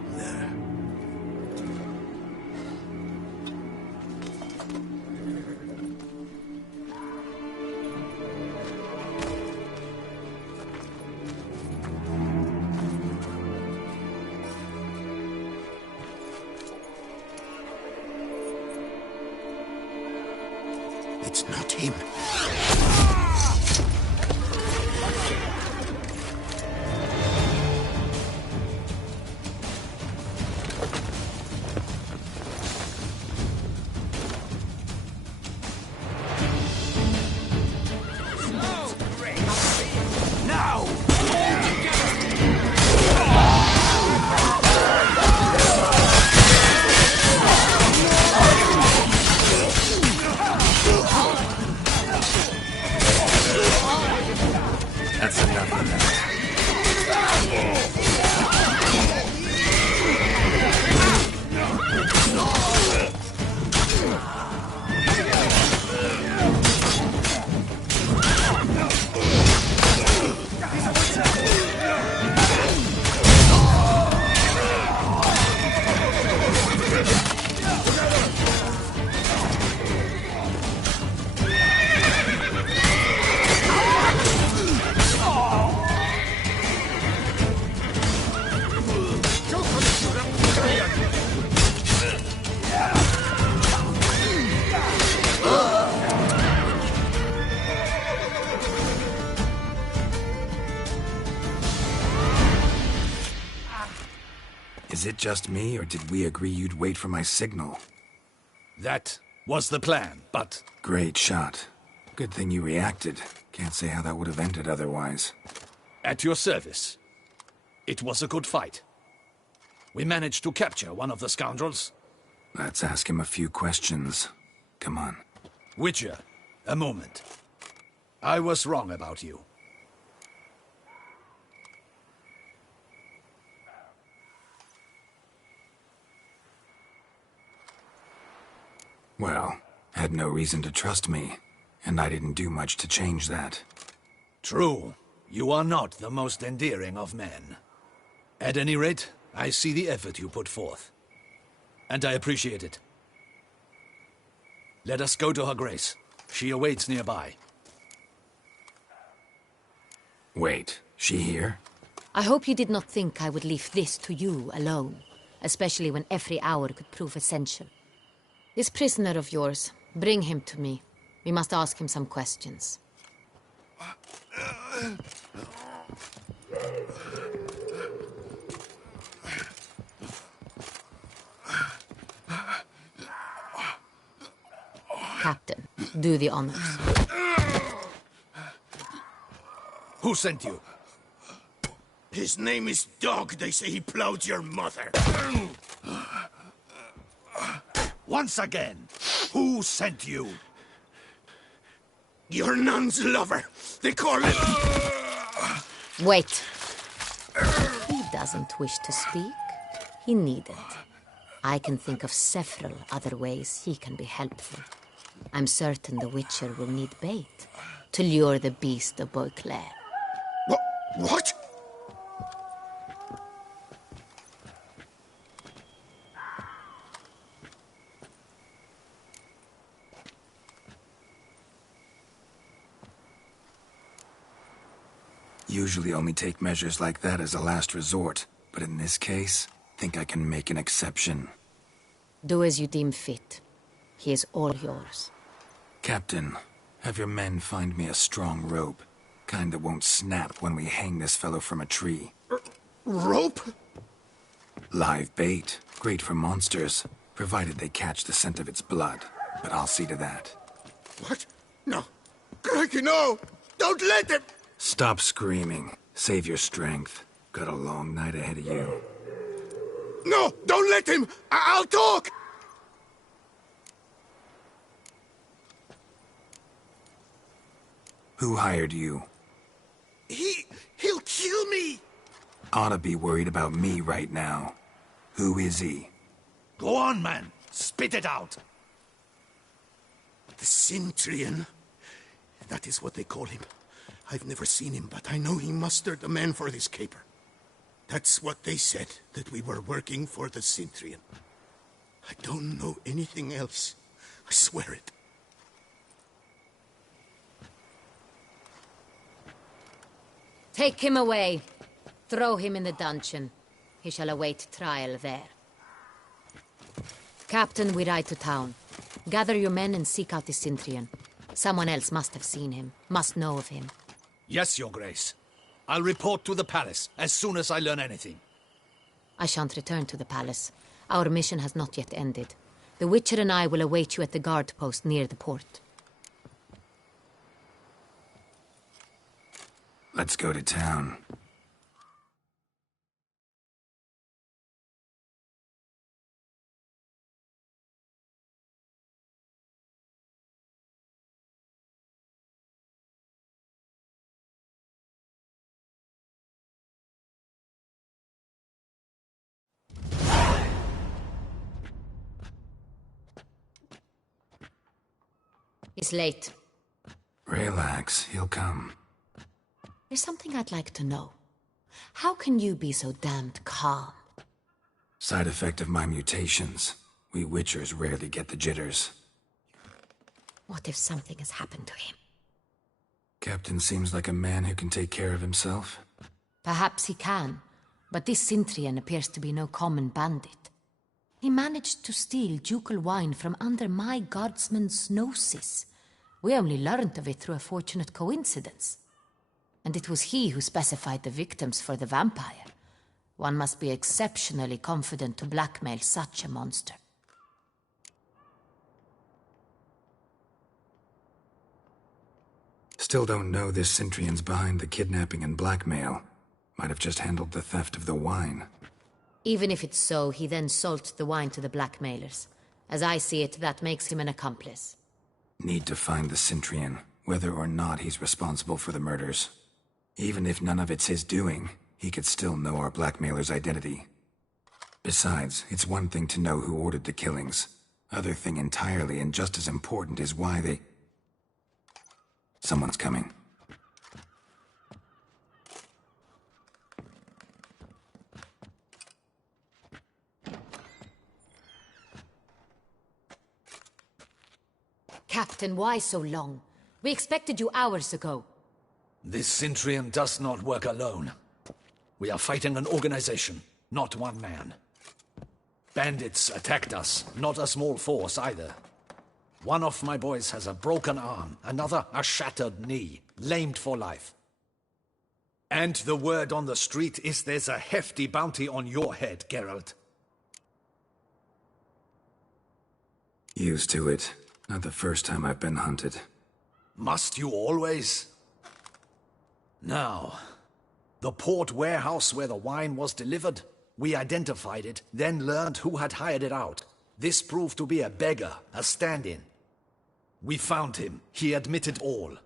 It's not him. That's enough of that. Is it just me, or did we agree you'd wait for my signal? That was the plan, but... Great shot. Good thing you reacted. Can't say how that would have ended otherwise. At your service. It was a good fight. We managed to capture one of the scoundrels. Let's ask him a few questions. Come on. Witcher, a moment. I was wrong about you. Well, had no reason to trust me, and I didn't do much to change that. True. You are not the most endearing of men. At any rate, I see the effort you put forth. And I appreciate it. Let us go to her grace. She awaits nearby. Wait, she here? I hope you did not think I would leave this to you alone, especially when every hour could prove essential. This prisoner of yours, bring him to me. We must ask him some questions. Captain, do the honors. Who sent you? His name is Dog. They say he plowed your mother. Once again, who sent you? Your nun's lover. They call it... Wait. He doesn't wish to speak. He needn't. I can think of several other ways he can be helpful. I'm certain the Witcher will need bait to lure the beast of Beauclair. What? Usually only take measures like that as a last resort, but in this case, think I can make an exception. Do as you deem fit. He is all yours. Captain, have your men find me a strong rope. Kind that won't snap when we hang this fellow from a tree. Rope? Live bait. Great for monsters, provided they catch the scent of its blood. But I'll see to that. What? No. Crikey, no! Don't let him! Stop screaming. Save your strength. Got a long night ahead of you. No! Don't let him! I'll talk! Who hired you? He'll kill me! Ought to be worried about me right now. Who is he? Go on, man. Spit it out. The Cintrian. That is what they call him. I've never seen him, but I know he mustered the men for this caper. That's what they said, that we were working for the Cintrian. I don't know anything else. I swear it. Take him away. Throw him in the dungeon. He shall await trial there. Captain, we ride to town. Gather your men and seek out the Cintrian. Someone else must have seen him, must know of him. Yes, Your Grace. I'll report to the palace as soon as I learn anything. I shan't return to the palace. Our mission has not yet ended. The Witcher and I will await you at the guard post near the port. Let's go to town. It's late. Relax, he'll come. There's something I'd like to know. How can you be so damned calm? Side effect of my mutations. We Witchers rarely get the jitters. What if something has happened to him? Captain seems like a man who can take care of himself. Perhaps he can, but this Cintrian appears to be no common bandit. He managed to steal ducal wine from under my guardsman's noses. We only learned of it through a fortunate coincidence. And it was he who specified the victims for the vampire. One must be exceptionally confident to blackmail such a monster. Still don't know this Cintrian's behind the kidnapping and blackmail. Might have just handled the theft of the wine. Even if it's so, he then sold the wine to the blackmailers. As I see it, that makes him an accomplice. Need to find the Cintrian, whether or not he's responsible for the murders. Even if none of it's his doing, he could still know our blackmailer's identity. Besides, it's one thing to know who ordered the killings. Other thing entirely, and just as important, is why they... Someone's coming. Captain, why so long? We expected you hours ago. This Cintrian does not work alone. We are fighting an organization, not one man. Bandits attacked us, not a small force either. One of my boys has a broken arm, another a shattered knee, lamed for life. And the word on the street is there's a hefty bounty on your head, Geralt. Used to it. Not the first time I've been hunted. Must you always? Now, the port warehouse where the wine was delivered, we identified it, then learned who had hired it out. This proved to be a beggar, a stand-in. We found him. He admitted all.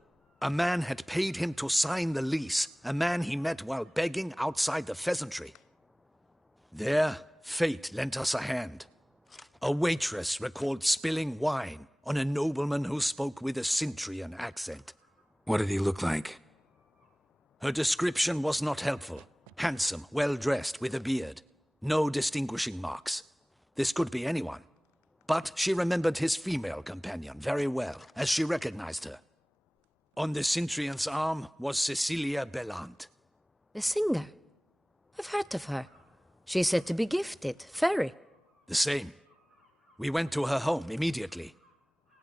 A man had paid him to sign the lease, a man he met while begging outside the pheasantry. There, fate lent us a hand. A waitress recalled spilling wine on a nobleman who spoke with a Cintrian accent. What did he look like? Her description was not helpful. Handsome, well-dressed, with a beard. No distinguishing marks. This could be anyone. But she remembered his female companion very well, as she recognized her. On the Cintrian's arm was Cecilia Bellant, The singer? I've heard of her. She's said to be gifted. Fairy. The same. We went to her home immediately.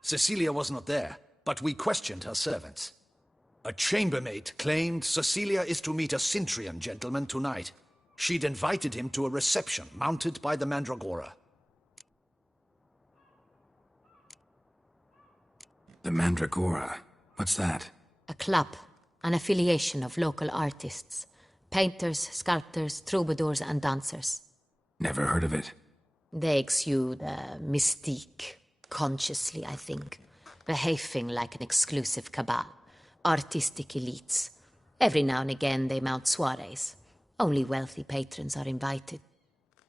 Cecilia was not there, but we questioned her servants. A chambermaid claimed Cecilia is to meet a Cintrian gentleman tonight. She'd invited him to a reception mounted by the Mandragora. The Mandragora? What's that? A club, an affiliation of local artists. Painters, sculptors, troubadours and dancers. Never heard of it. They exude a mystique, consciously, I think. Behaving like an exclusive cabal. Artistic elites. Every now and again they mount soirees. Only wealthy patrons are invited.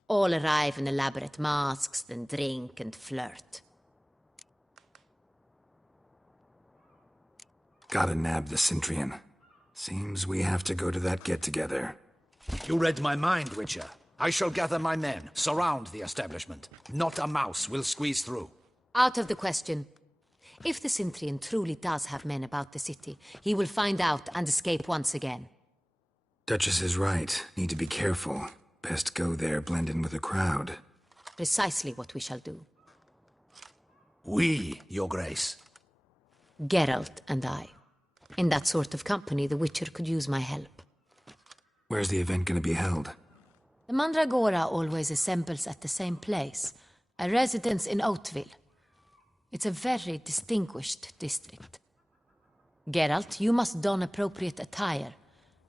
All arrive in elaborate masks, then drink and flirt. Gotta nab the Cintrian. Seems we have to go to that get-together. You read my mind, Witcher. I shall gather my men, surround the establishment. Not a mouse will squeeze through. Out of the question. If the Cintrian truly does have men about the city, he will find out and escape once again. Duchess is right. Need to be careful. Best go there, blend in with the crowd. Precisely what we shall do. We, Your Grace. Geralt and I. In that sort of company, the Witcher could use my help. Where's the event gonna be held? The Mandragora always assembles at the same place, a residence in Oatville. It's a very distinguished district. Geralt, you must don appropriate attire.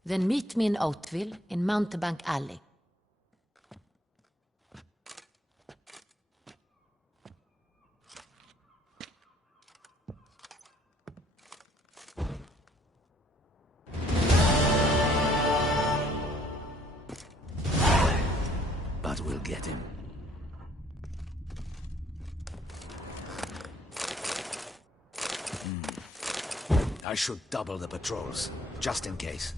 Then meet me in Oatville, in Mountebank Alley. But we'll get him. I should double the patrols, just in case.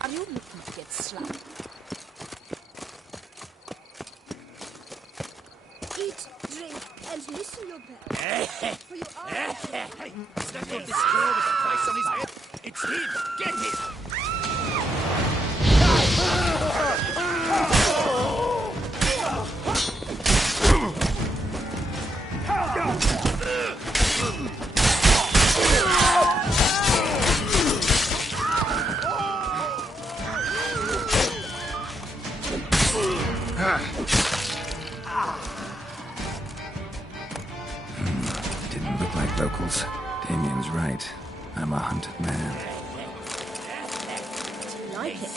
Are you looking to get slapped? Eat, drink, and listen your best. For you are... Is that not this girl with a price on his head? It's him! Get him! Didn't look like locals. Damien's right. I'm a hunted man. Like it.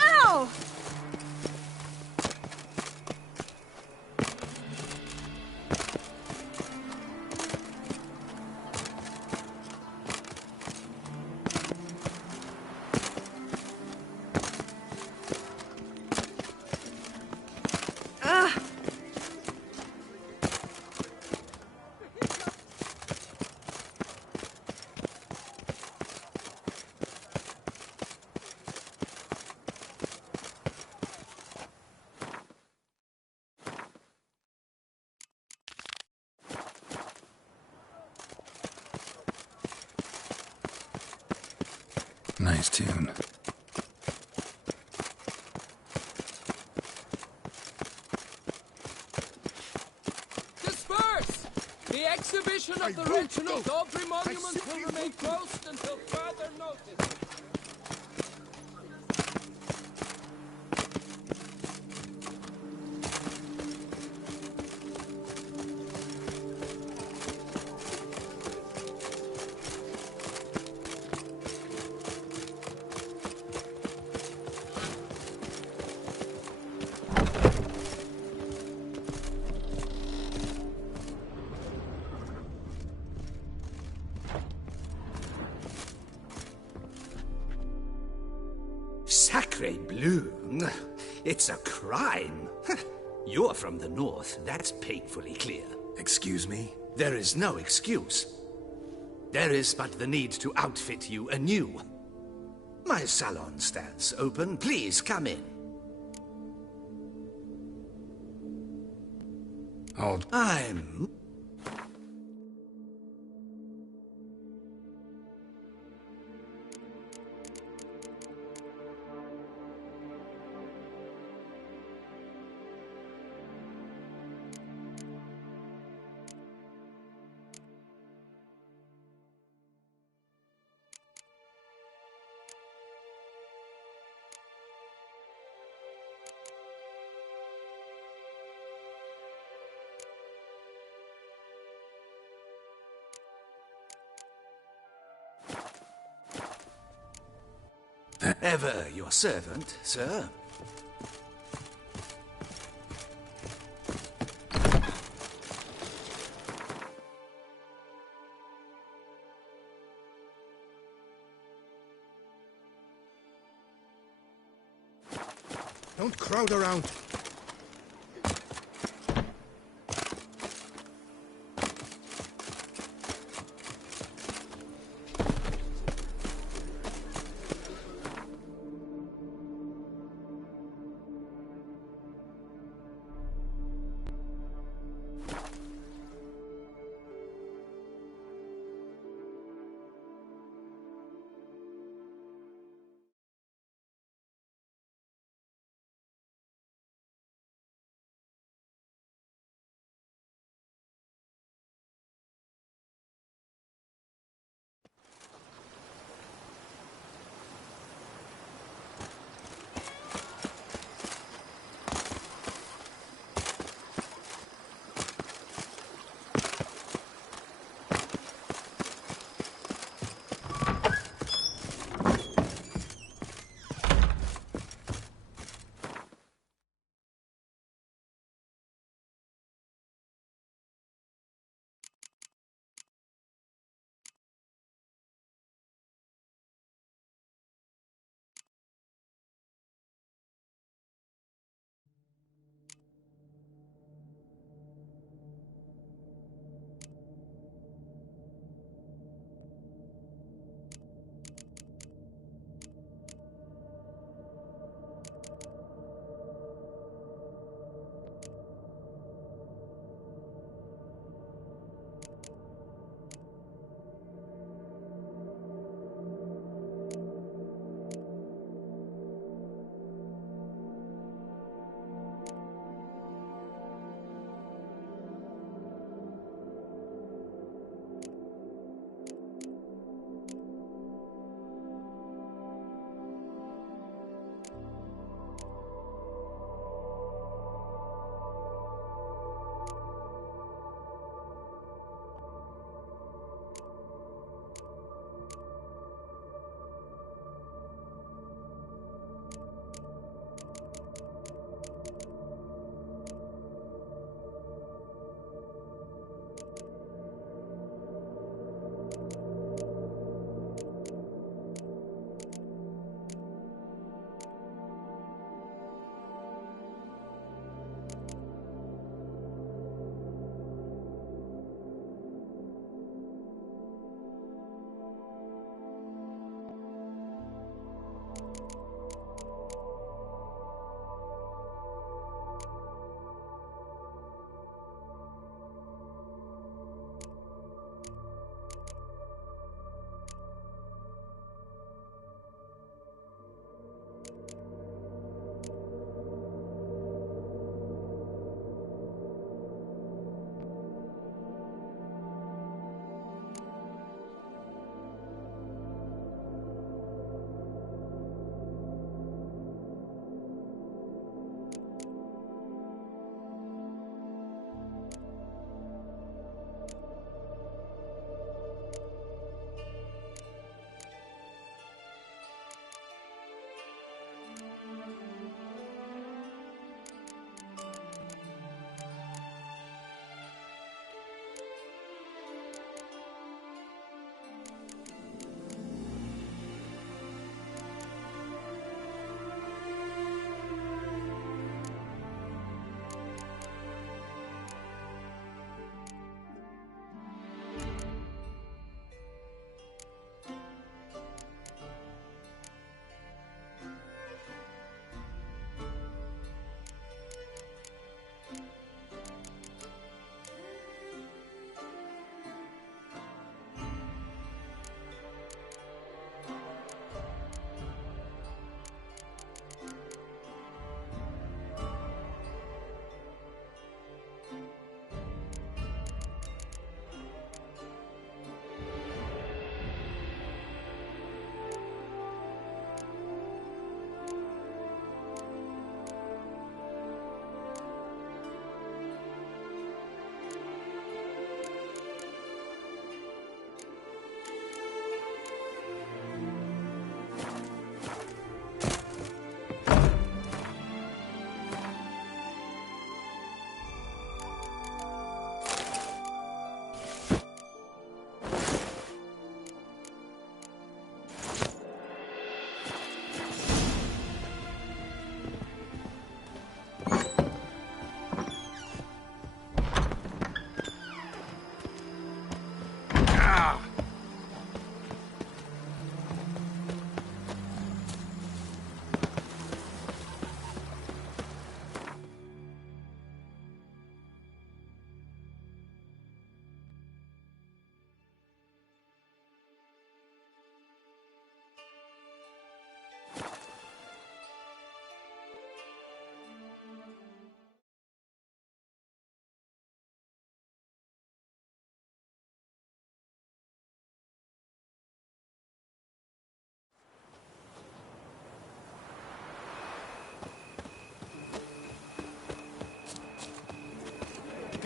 Ow! Nice tune. Disperse! The exhibition of the Reginald Audrey monument will remain closed until further notice. Sacre bleu. It's a crime. You're from the north, that's painfully clear. Excuse me? There is no excuse. There is but the need to outfit you anew. My salon stands open. Please come in. I'm... Ever your servant, sir. Don't crowd around.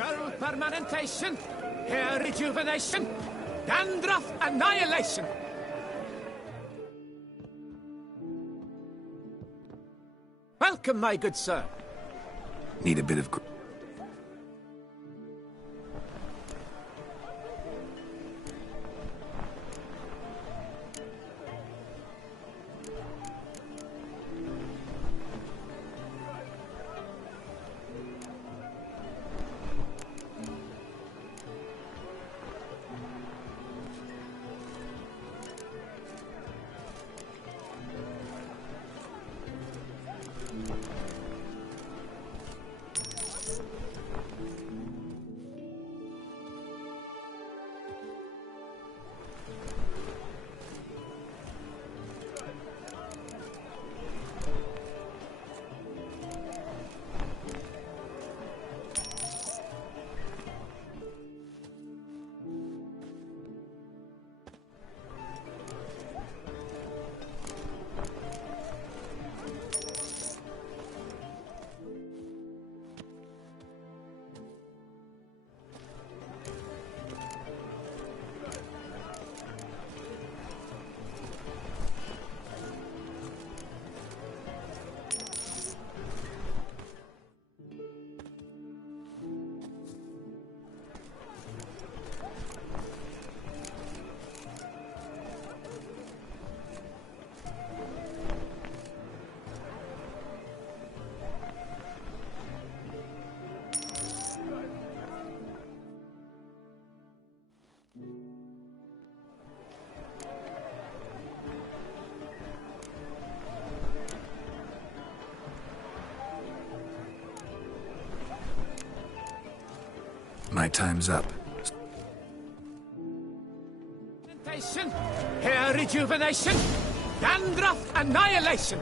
Skull permanentation, hair rejuvenation, dandruff annihilation. Welcome, my good sir. Need a bit of... My time's up. Hair rejuvenation, dandruff annihilation.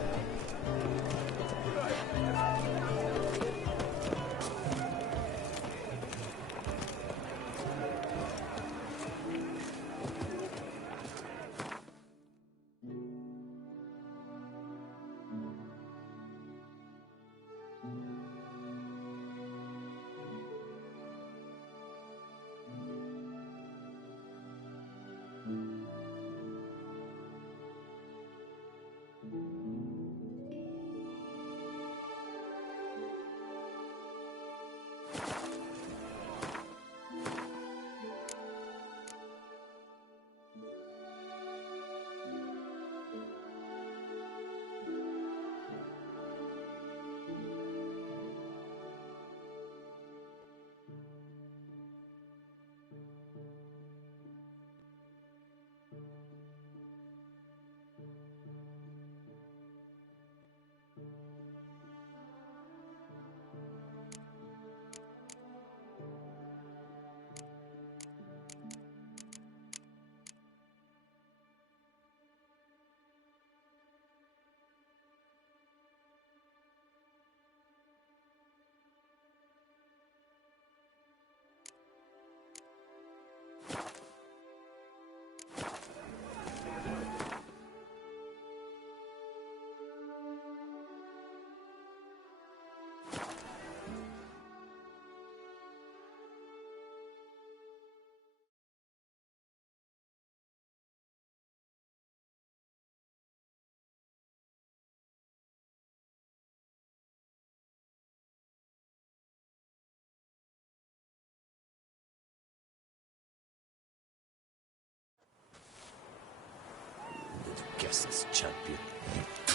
Guess this champion.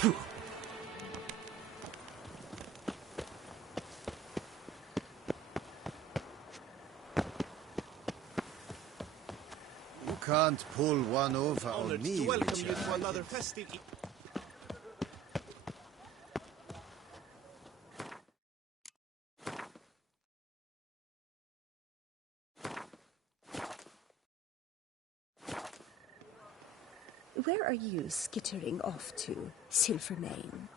You can't pull one over on me, to welcome you Richard. to another festive... Where are you skittering off to, Silvermane?